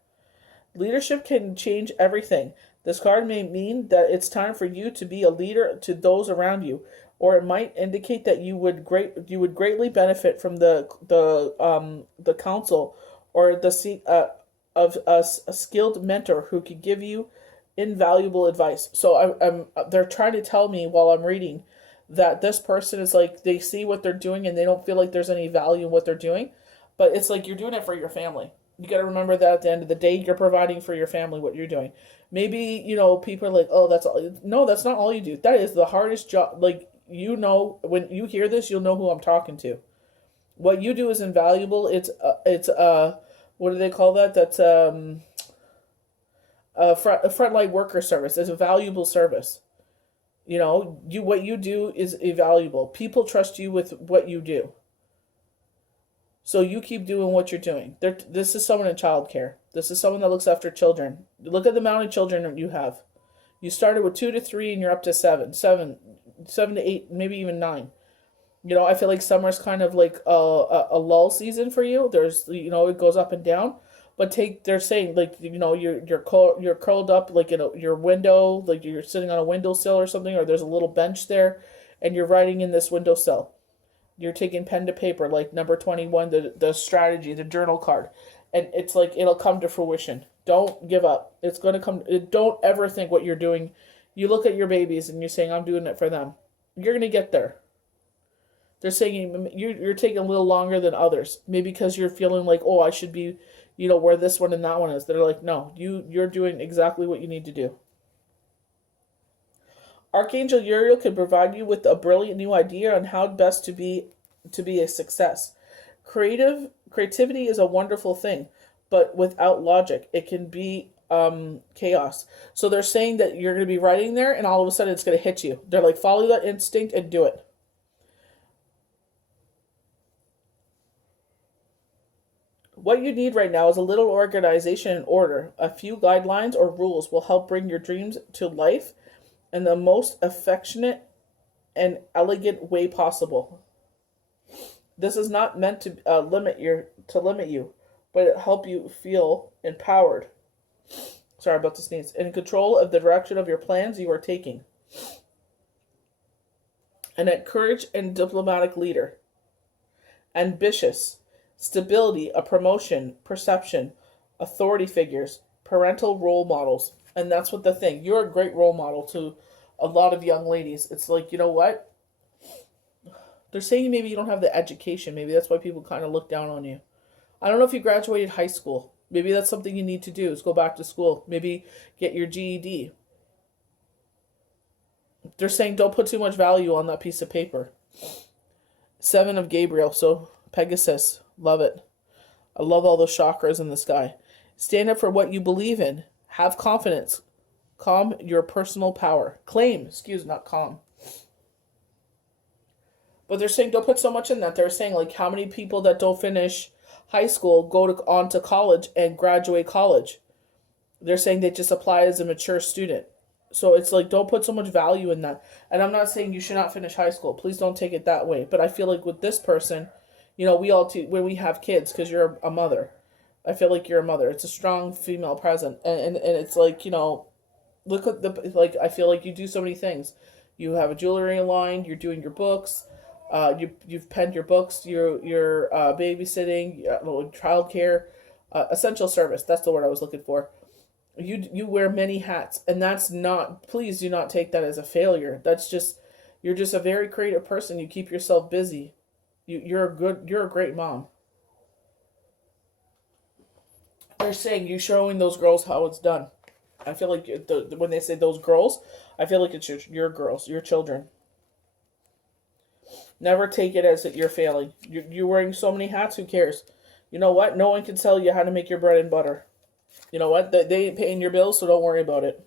Leadership can change everything. This card may mean that it's time for you to be a leader to those around you. or it might indicate that you would greatly benefit from the counsel or the seat of a skilled mentor who could give you invaluable advice. So they're trying to tell me while I'm reading that this person is like, they see what they're doing and they don't feel like there's any value in what they're doing, but it's like you're doing it for your family. You got to remember that at the end of the day, you're providing for your family what you're doing. Maybe, people are like, oh, that's all. No, that's not all you do. That is the hardest job. Like, when you hear this, you'll know who I'm talking to. What you do is invaluable. What do they call that? That's a frontline worker service. It's a valuable service. What you do is invaluable. People trust you with what you do. So you keep doing what you're doing. This is someone in childcare. This is someone that looks after children. Look at the amount of children you have. You started with 2 to 3 and you're up to 7 to 8, maybe even 9. I feel like summer's kind of like a lull season for you. There's, it goes up and down. But they're saying, like, you're curled up like in your window, like you're sitting on a windowsill or something, or there's a little bench there, and you're writing in this windowsill. You're taking pen to paper, like number 21, the strategy, the journal card. And it's like, it'll come to fruition. Don't give up. It's going to come. Don't ever think what you're doing. You look at your babies and you're saying, I'm doing it for them. You're going to get there. They're saying you're taking a little longer than others. Maybe because you're feeling like, oh, I should be, where this one and that one is. They're like, no, you're doing exactly what you need to do. Archangel Uriel can provide you with a brilliant new idea on how best to be a success. Creativity is a wonderful thing, but without logic, it can be chaos. So they're saying that you're going to be writing there, and all of a sudden it's going to hit you. They're like, follow that instinct and do it. What you need right now is a little organization and order. A few guidelines or rules will help bring your dreams to life in the most affectionate and elegant way possible. This is not meant to limit you, but it help you feel empowered. Sorry about the sneeze. In control of the direction of your plans you are taking. An encouraged and diplomatic leader. Ambitious. Stability, a promotion, perception, authority figures, parental role models. And that's what the thing. You're a great role model to a lot of young ladies. It's like, you know what? They're saying maybe you don't have the education. Maybe that's why people kind of look down on you. I don't know if you graduated high school. Maybe that's something you need to do is go back to school. Maybe get your GED. They're saying don't put too much value on that piece of paper. 7 of Gabriel, so Pegasus. Love it. I love all the chakras in the sky. Stand up for what you believe in. Have confidence. Calm your personal power. Not calm. But they're saying don't put so much in that. They're saying like how many people that don't finish high school go on to college and graduate college. They're saying they just apply as a mature student. So it's like don't put so much value in that. And I'm not saying you should not finish high school. Please don't take it that way. But I feel like with this person, we all when we have kids, because you're a mother, I feel like you're a mother. It's a strong female presence, and it's like look at I feel like you do so many things. You have a jewelry line. You're doing your books. You've penned your books. You're babysitting, childcare, essential service. That's the word I was looking for. You wear many hats, and that's not. Please do not take that as a failure. That's just you're just a very creative person. You keep yourself busy. You're a great mom. They're saying you're showing those girls how it's done. I feel like when they say those girls, I feel like it's your girls, your children. Never take it as that you're failing. You're wearing so many hats, who cares? You know what? No one can tell you how to make your bread and butter. You know what? They ain't paying your bills, so don't worry about it.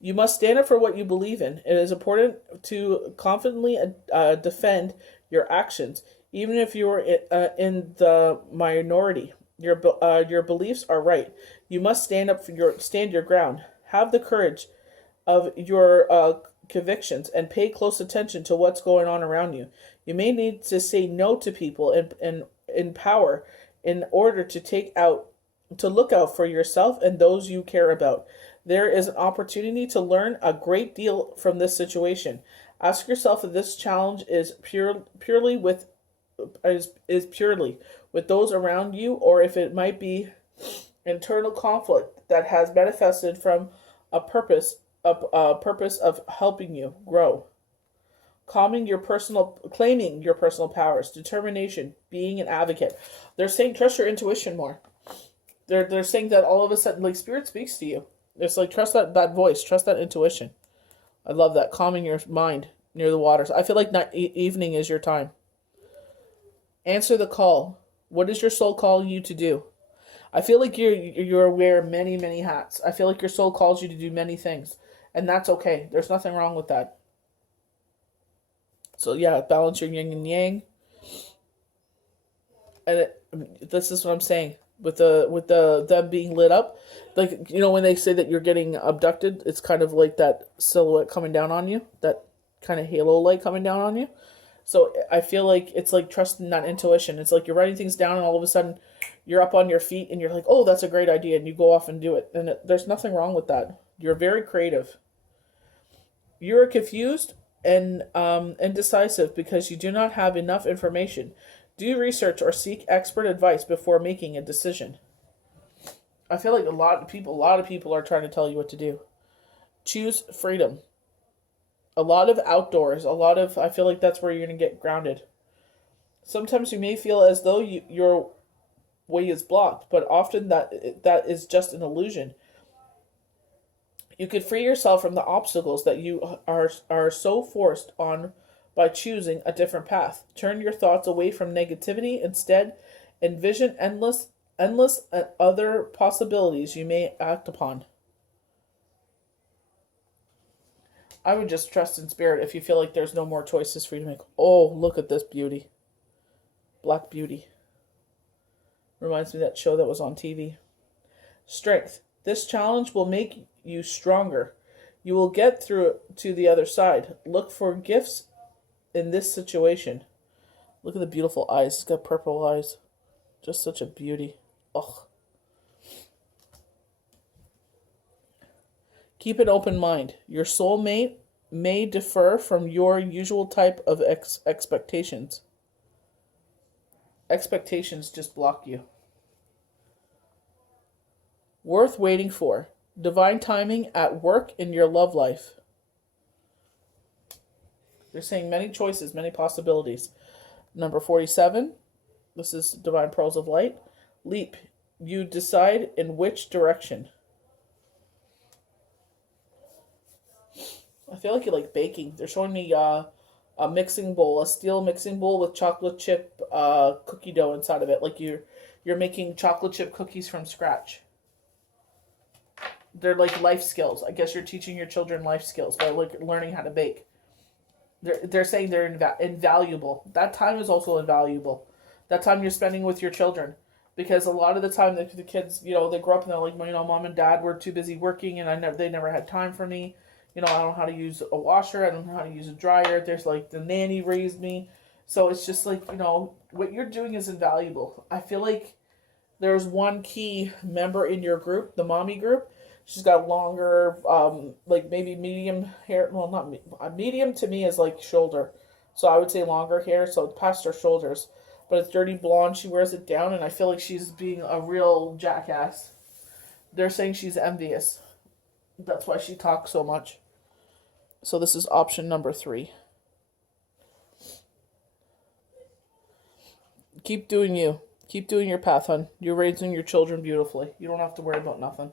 You must stand up for what you believe in. It is important to confidently defend your actions, even if you are in the minority. Your beliefs are right. You must stand your ground. Have the courage of your convictions and pay close attention to what's going on around you. You may need to say no to people in power in order to look out for yourself and those you care about. There is an opportunity to learn a great deal from this situation. Ask yourself if this challenge is purely with those around you, or if it might be internal conflict that has manifested from a purpose of helping you grow. Claiming your personal powers, determination, being an advocate. They're saying trust your intuition more. They're saying that all of a sudden, like, spirit speaks to you. It's like trust that voice, trust that intuition. I love that. Calming your mind near the waters. I feel like evening is your time. Answer the call. What is your soul calling you to do? I feel like you're wear many, many hats. I feel like your soul calls you to do many things, and that's okay. There's nothing wrong with that. So yeah, balance your yin and yang. And this is what I'm saying with them being lit up, like, you know, when they say that you're getting abducted, it's kind of like that silhouette coming down on you, that kind of halo light coming down on you. So I feel like it's like trusting that intuition. It's like you're writing things down, and all of a sudden you're up on your feet, and you're like, oh, that's a great idea, and you go off and do it. And there's nothing wrong with that. You're very creative. You're confused and indecisive because you do not have enough information. Do research or seek expert advice before making a decision. I feel like a lot of people are trying to tell you what to do. Choose freedom. A lot of outdoors, I feel like that's where you're going to get grounded. Sometimes you may feel as though your way is blocked, but often that is just an illusion. You could free yourself from the obstacles that you are so forced on by choosing a different path. Turn your thoughts away from negativity. Instead, envision endless other possibilities you may act upon. I would just trust in spirit if you feel like there's no more choices for you to make. Oh, look at this beauty. Black Beauty. Reminds me of that show that was on TV. Strength. This challenge will make you stronger. You will get through to the other side. Look for gifts in this situation. Look at the beautiful eyes. It's got purple eyes. Just such a beauty. Ugh. Keep an open mind. Your soulmate may differ from your usual type of expectations. Expectations just block you. Worth waiting for. Divine timing at work in your love life. They're saying many choices, many possibilities. Number 47. This is Divine Pearls of Light. Leap. You decide in which direction. I feel like you like baking. They're showing me a mixing bowl, a steel mixing bowl with chocolate chip cookie dough inside of it. Like you're making chocolate chip cookies from scratch. They're like life skills. I guess you're teaching your children life skills by like learning how to bake. They're saying they're invaluable. That time is also invaluable. That time you're spending with your children. Because a lot of the time the kids, you know, they grow up and they're like, you know, mom and dad were too busy working and they never had time for me. You know, I don't know how to use a washer. I don't know how to use a dryer. There's like the nanny raised me. So it's just like, you know, what you're doing is invaluable. I feel like there's one key member in your group, the mommy group. She's got longer, like maybe medium hair. Well, not medium to me is like shoulder. So I would say longer hair, so past her shoulders. But it's dirty blonde. She wears it down, and I feel like she's being a real jackass. They're saying she's envious. That's why she talks so much. So this is option number 3. Keep doing you. Keep doing your path, hon. You're raising your children beautifully. You don't have to worry about nothing.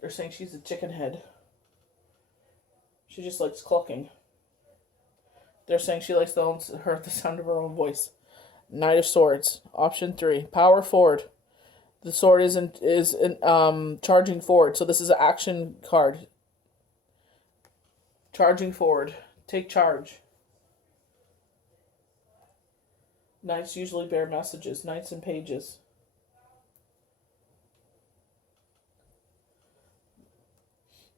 They're saying she's a chicken head. She just likes clucking. They're saying she likes the sound of her own voice. Knight of Swords. Option 3. Power forward. The sword is charging forward. So this is an action card. Charging forward. Take charge. Knights usually bear messages. Knights and pages.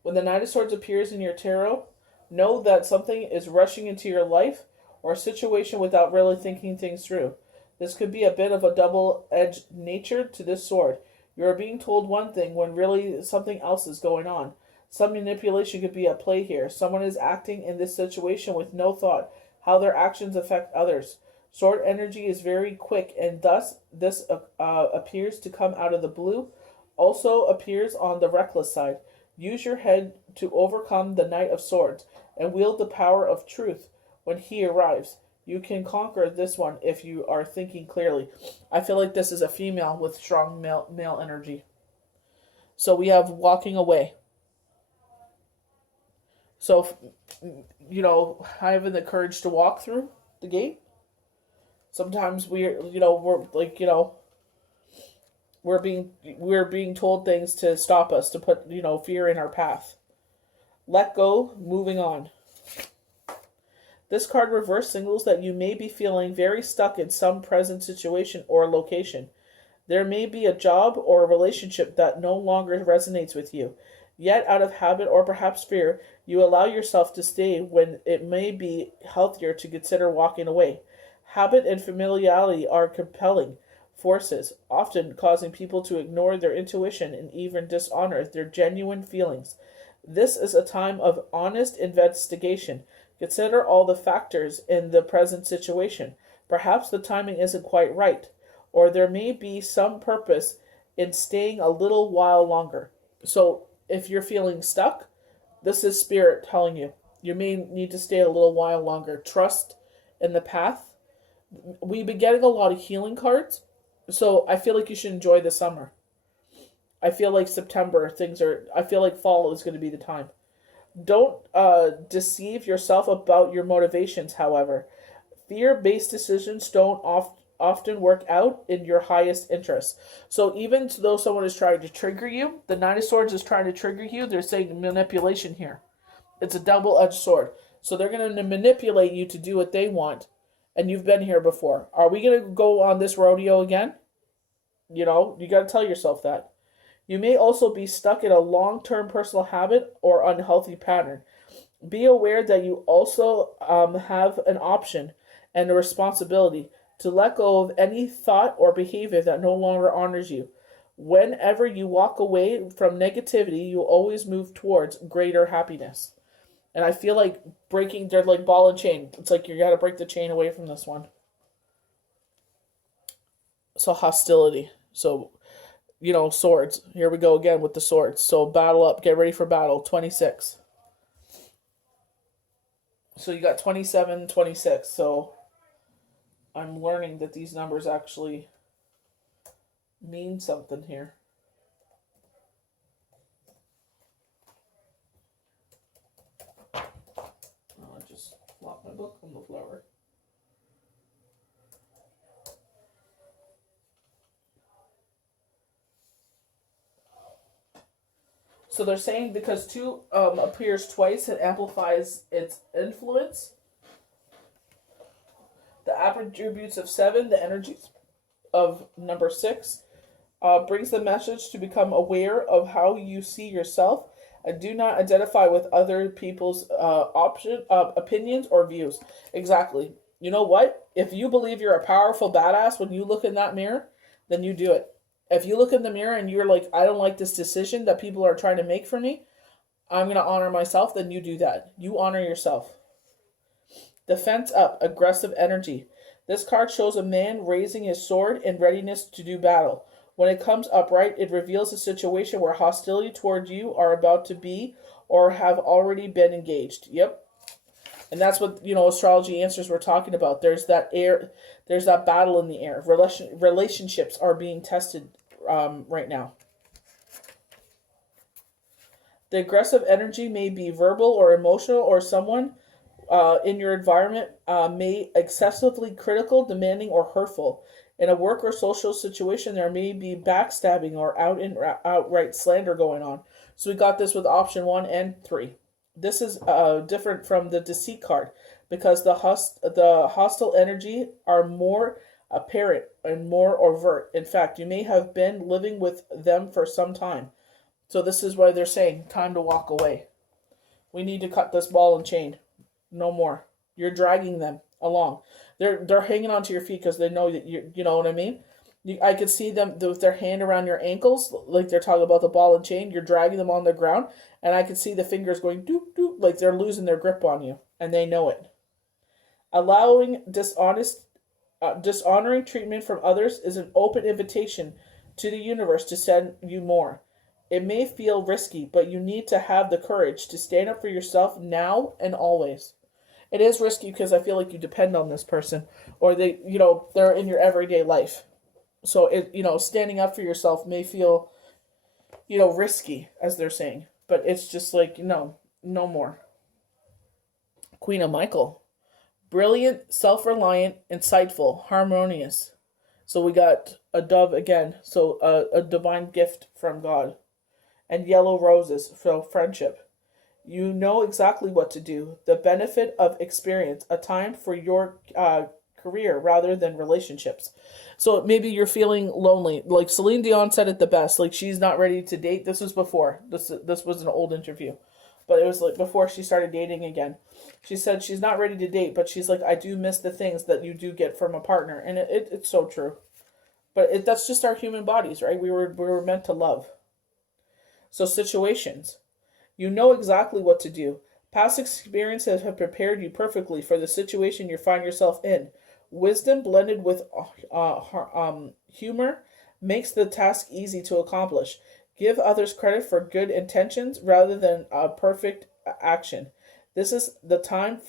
When the Knight of Swords appears in your tarot, know that something is rushing into your life or a situation without really thinking things through. This could be a bit of a double-edged nature to this sword. You are being told one thing when really something else is going on. Some manipulation could be at play here. Someone is acting in this situation with no thought how their actions affect others. Sword energy is very quick, and thus this appears to come out of the blue. Also appears on the reckless side. Use your head to overcome the Knight of Swords and wield the power of truth when he arrives. You can conquer this one if you are thinking clearly. I feel like this is a female with strong male energy. So we have walking away. So, having the courage to walk through the gate. Sometimes we're being told things to stop us, to put, fear in our path. Let go, moving on. This card reverse signals that you may be feeling very stuck in some present situation or location. There may be a job or a relationship that no longer resonates with you. Yet, out of habit or perhaps fear, you allow yourself to stay when it may be healthier to consider walking away. Habit and familiarity are compelling forces, often causing people to ignore their intuition and even dishonor their genuine feelings. This is a time of honest investigation. Consider all the factors in the present situation. Perhaps the timing isn't quite right, or there may be some purpose in staying a little while longer. So, if you're feeling stuck, this is Spirit telling you. You may need to stay a little while longer. Trust in the path. We've been getting a lot of healing cards, so I feel like you should enjoy the summer. I feel like I feel like fall is going to be the time. Don't deceive yourself about your motivations, however. Fear-based decisions don't often work out in your highest interest. So even though someone is trying to trigger you, the Nine of Swords is trying to trigger you, they're saying manipulation here. It's a double-edged sword. So they're going to manipulate you to do what they want, and you've been here before. Are we going to go on this rodeo again? You got to tell yourself that. You may also be stuck in a long-term personal habit or unhealthy pattern. Be aware that you also have an option and a responsibility to let go of any thought or behavior that no longer honors you. Whenever you walk away from negativity, you always move towards greater happiness. And I feel like they're like ball and chain. It's like you got to break the chain away from this one. So hostility. So, swords. Here we go again with the swords. So battle up. Get ready for battle. 26. So you got 27, 26. So I'm learning that these numbers actually mean something here. I just flopped my book on the floor. So they're saying because 2 appears twice, it amplifies its influence. The attributes of 7, the energies of number 6, brings the message to become aware of how you see yourself and do not identify with other people's opinions or views. Exactly. You know what? If you believe you're a powerful badass when you look in that mirror, then you do it. If you look in the mirror and you're like, I don't like this decision that people are trying to make for me, I'm going to honor myself, then you do that. You honor yourself. Defense up, aggressive energy. This card shows a man raising his sword in readiness to do battle. When it comes upright, it reveals a situation where hostility toward you are about to be or have already been engaged. Yep. And that's what, astrology answers we're talking about. There's that battle in the air. Relationships are being tested right now. The aggressive energy may be verbal or emotional, or someone in your environment may excessively critical, demanding, or hurtful. In a work or social situation, there may be backstabbing or outright slander going on. So we got this with option 1 and 3. This is different from the deceit card because the hostile energy are more apparent and more overt. In fact, you may have been living with them for some time. So this is why they're saying, time to walk away. We need to cut this ball and chain. No more. You're dragging them along. They're hanging onto your feet because they know that you know what I mean? I could see them with their hand around your ankles, like they're talking about the ball and chain. You're dragging them on the ground, and I could see the fingers going doop doop, like they're losing their grip on you, and they know it. Allowing dishonoring treatment from others is an open invitation to the universe to send you more. It may feel risky, but you need to have the courage to stand up for yourself now and always. It is risky because I feel like you depend on this person, or they're in your everyday life. So standing up for yourself may feel, risky, as they're saying, but it's just like, no more. Queen of Michael. Brilliant, self-reliant, insightful, harmonious. So we got a dove again, so a divine gift from God. And yellow roses, so friendship. You know exactly what to do. The benefit of experience, a time for your career rather than relationships. So maybe you're feeling lonely. Like Celine Dion said it the best. Like she's not ready to date. This was before. This was an old interview. But it was like before she started dating again. She said she's not ready to date, but she's like, I do miss the things that you do get from a partner. And it's so true. But that's just our human bodies, right? We were meant to love. So situations. You know exactly what to do. Past experiences have prepared you perfectly for the situation you find yourself in. Wisdom blended with humor makes the task easy to accomplish. Give others credit for good intentions rather than perfect action. This is the time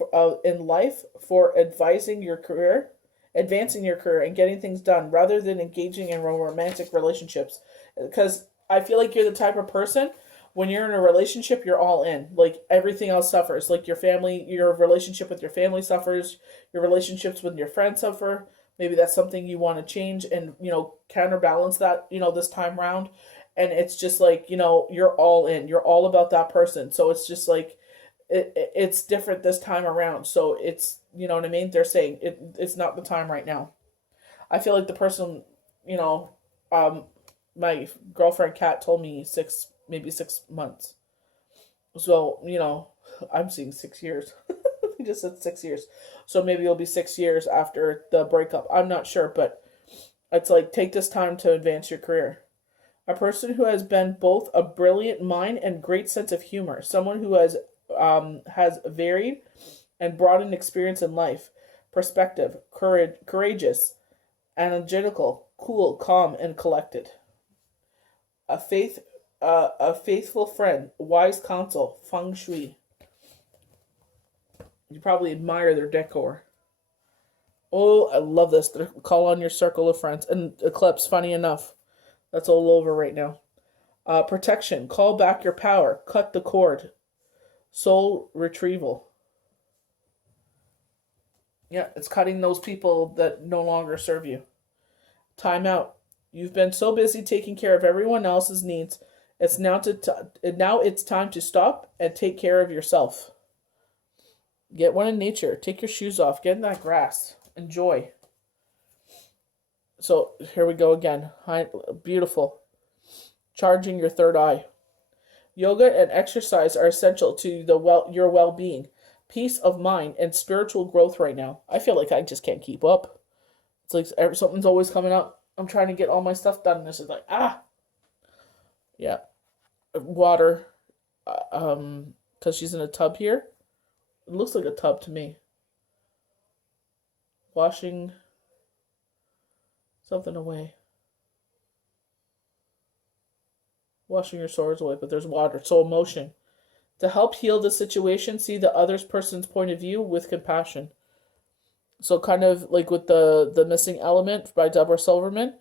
in life for advancing your career, and getting things done rather than engaging in romantic relationships. Because I feel like you're the type of person, when you're in a relationship, you're all in. Like everything else suffers. Like your family, your relationship with your family suffers. Your relationships with your friends suffer. Maybe that's something you want to change and, counterbalance that, this time round. And it's just like, you're all in. You're all about that person. So it's just like, it's different this time around. So it's, you know what I mean? They're saying it's not the time right now. I feel like the person, my girlfriend Kat told me maybe 6 months. So, I'm seeing 6 years. He just said 6 years. So maybe it'll be 6 years after the breakup. I'm not sure, but it's like, take this time to advance your career. A person who has been both a brilliant mind and great sense of humor. Someone who has varied and broadened experience in life. Perspective, courageous, analytical, cool, calm, and collected. A faithful friend, wise counsel, feng shui. You probably admire their decor. Oh, I love this. Call on your circle of friends. And eclipse, funny enough, that's all over right now. Protection, call back your power, cut the cord. Soul retrieval. Yeah, it's cutting those people that no longer serve you. Time out. You've been so busy taking care of everyone else's needs. Now it's time to stop and take care of yourself. Get one in nature. Take your shoes off. Get in that grass. Enjoy. So here we go again. Beautiful. Charging your third eye. Yoga and exercise are essential to your well-being, peace of mind, and spiritual growth right now. I feel like I just can't keep up. It's like something's always coming up. I'm trying to get all my stuff done. And this is like, yeah. Water, because she's in a tub here. It looks like a tub to me. Washing something away. Washing your sores away, but there's water. So emotion. To help heal the situation, see the other person's point of view with compassion. So kind of like with the missing element by Deborah Silverman,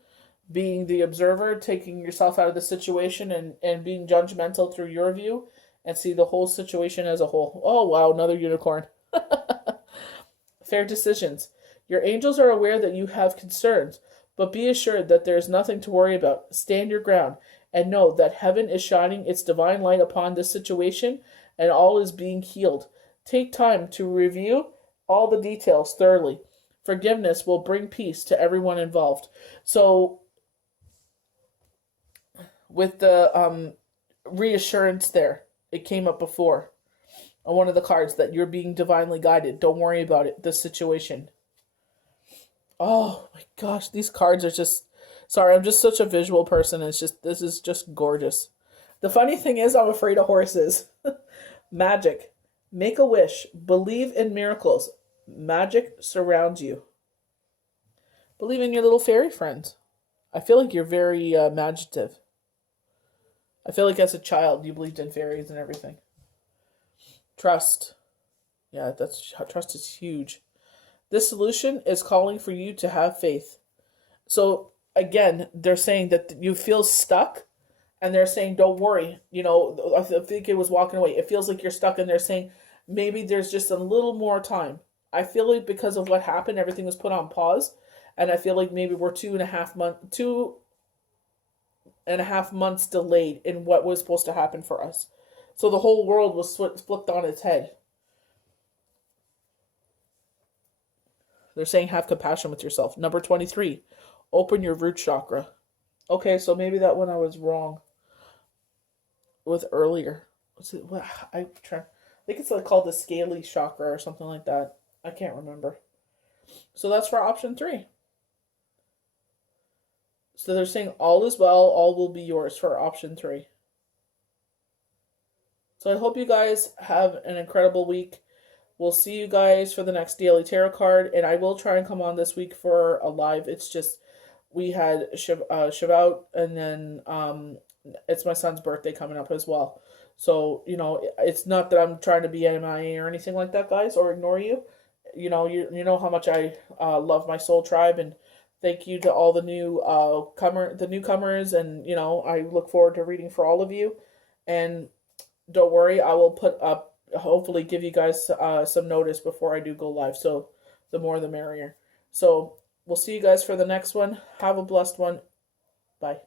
being the observer, taking yourself out of the situation and being judgmental through your view and see the whole situation as a whole. Oh, wow, another unicorn. Fair decisions. Your angels are aware that you have concerns, but be assured that there is nothing to worry about. Stand your ground and know that heaven is shining its divine light upon this situation and all is being healed. Take time to review all the details thoroughly. Forgiveness will bring peace to everyone involved. So, with the reassurance there, it came up before on one of the cards that you're being divinely guided. Don't worry about it, this situation. Oh my gosh, these cards are just, Sorry, I'm just such a visual person. This is just gorgeous. The funny thing is, I'm afraid of horses. Magic. Make a wish. Believe in miracles. Magic surrounds you. Believe in your little fairy friends. I feel like you're very imaginative. I feel like as a child you believed in fairies and everything. Trust. Yeah, trust is huge. This solution is calling for you to have faith. So again, they're saying that you feel stuck, and they're saying, don't worry. I think it was walking away. It feels like you're stuck, and they're saying maybe there's just a little more time. I feel like because of what happened, everything was put on pause, and I feel like maybe we're 2.5 months delayed in what was supposed to happen for us. So the whole world was flipped on its head. They're saying have compassion with yourself. Number 23, open your root chakra. Okay, so maybe that one I was wrong with earlier. What's it? What I think it's called the scaly chakra or something like that. I can't remember. So that's for option 3. So they're saying all is well, all will be yours for option 3. So I hope you guys have an incredible week. We'll see you guys for the next daily tarot card, and I will try and come on this week for a live. It's just we had Shavuot, and then it's my son's birthday coming up as well. So it's not that I'm trying to be MIA or anything like that, guys, or ignore you. You know how much I love my soul tribe, and thank you to all the newcomers, and I look forward to reading for all of you. And don't worry, I will put up. Hopefully give you guys some notice before I do go live, so the more the merrier. So we'll see you guys for the next one. Have a blessed one. Bye.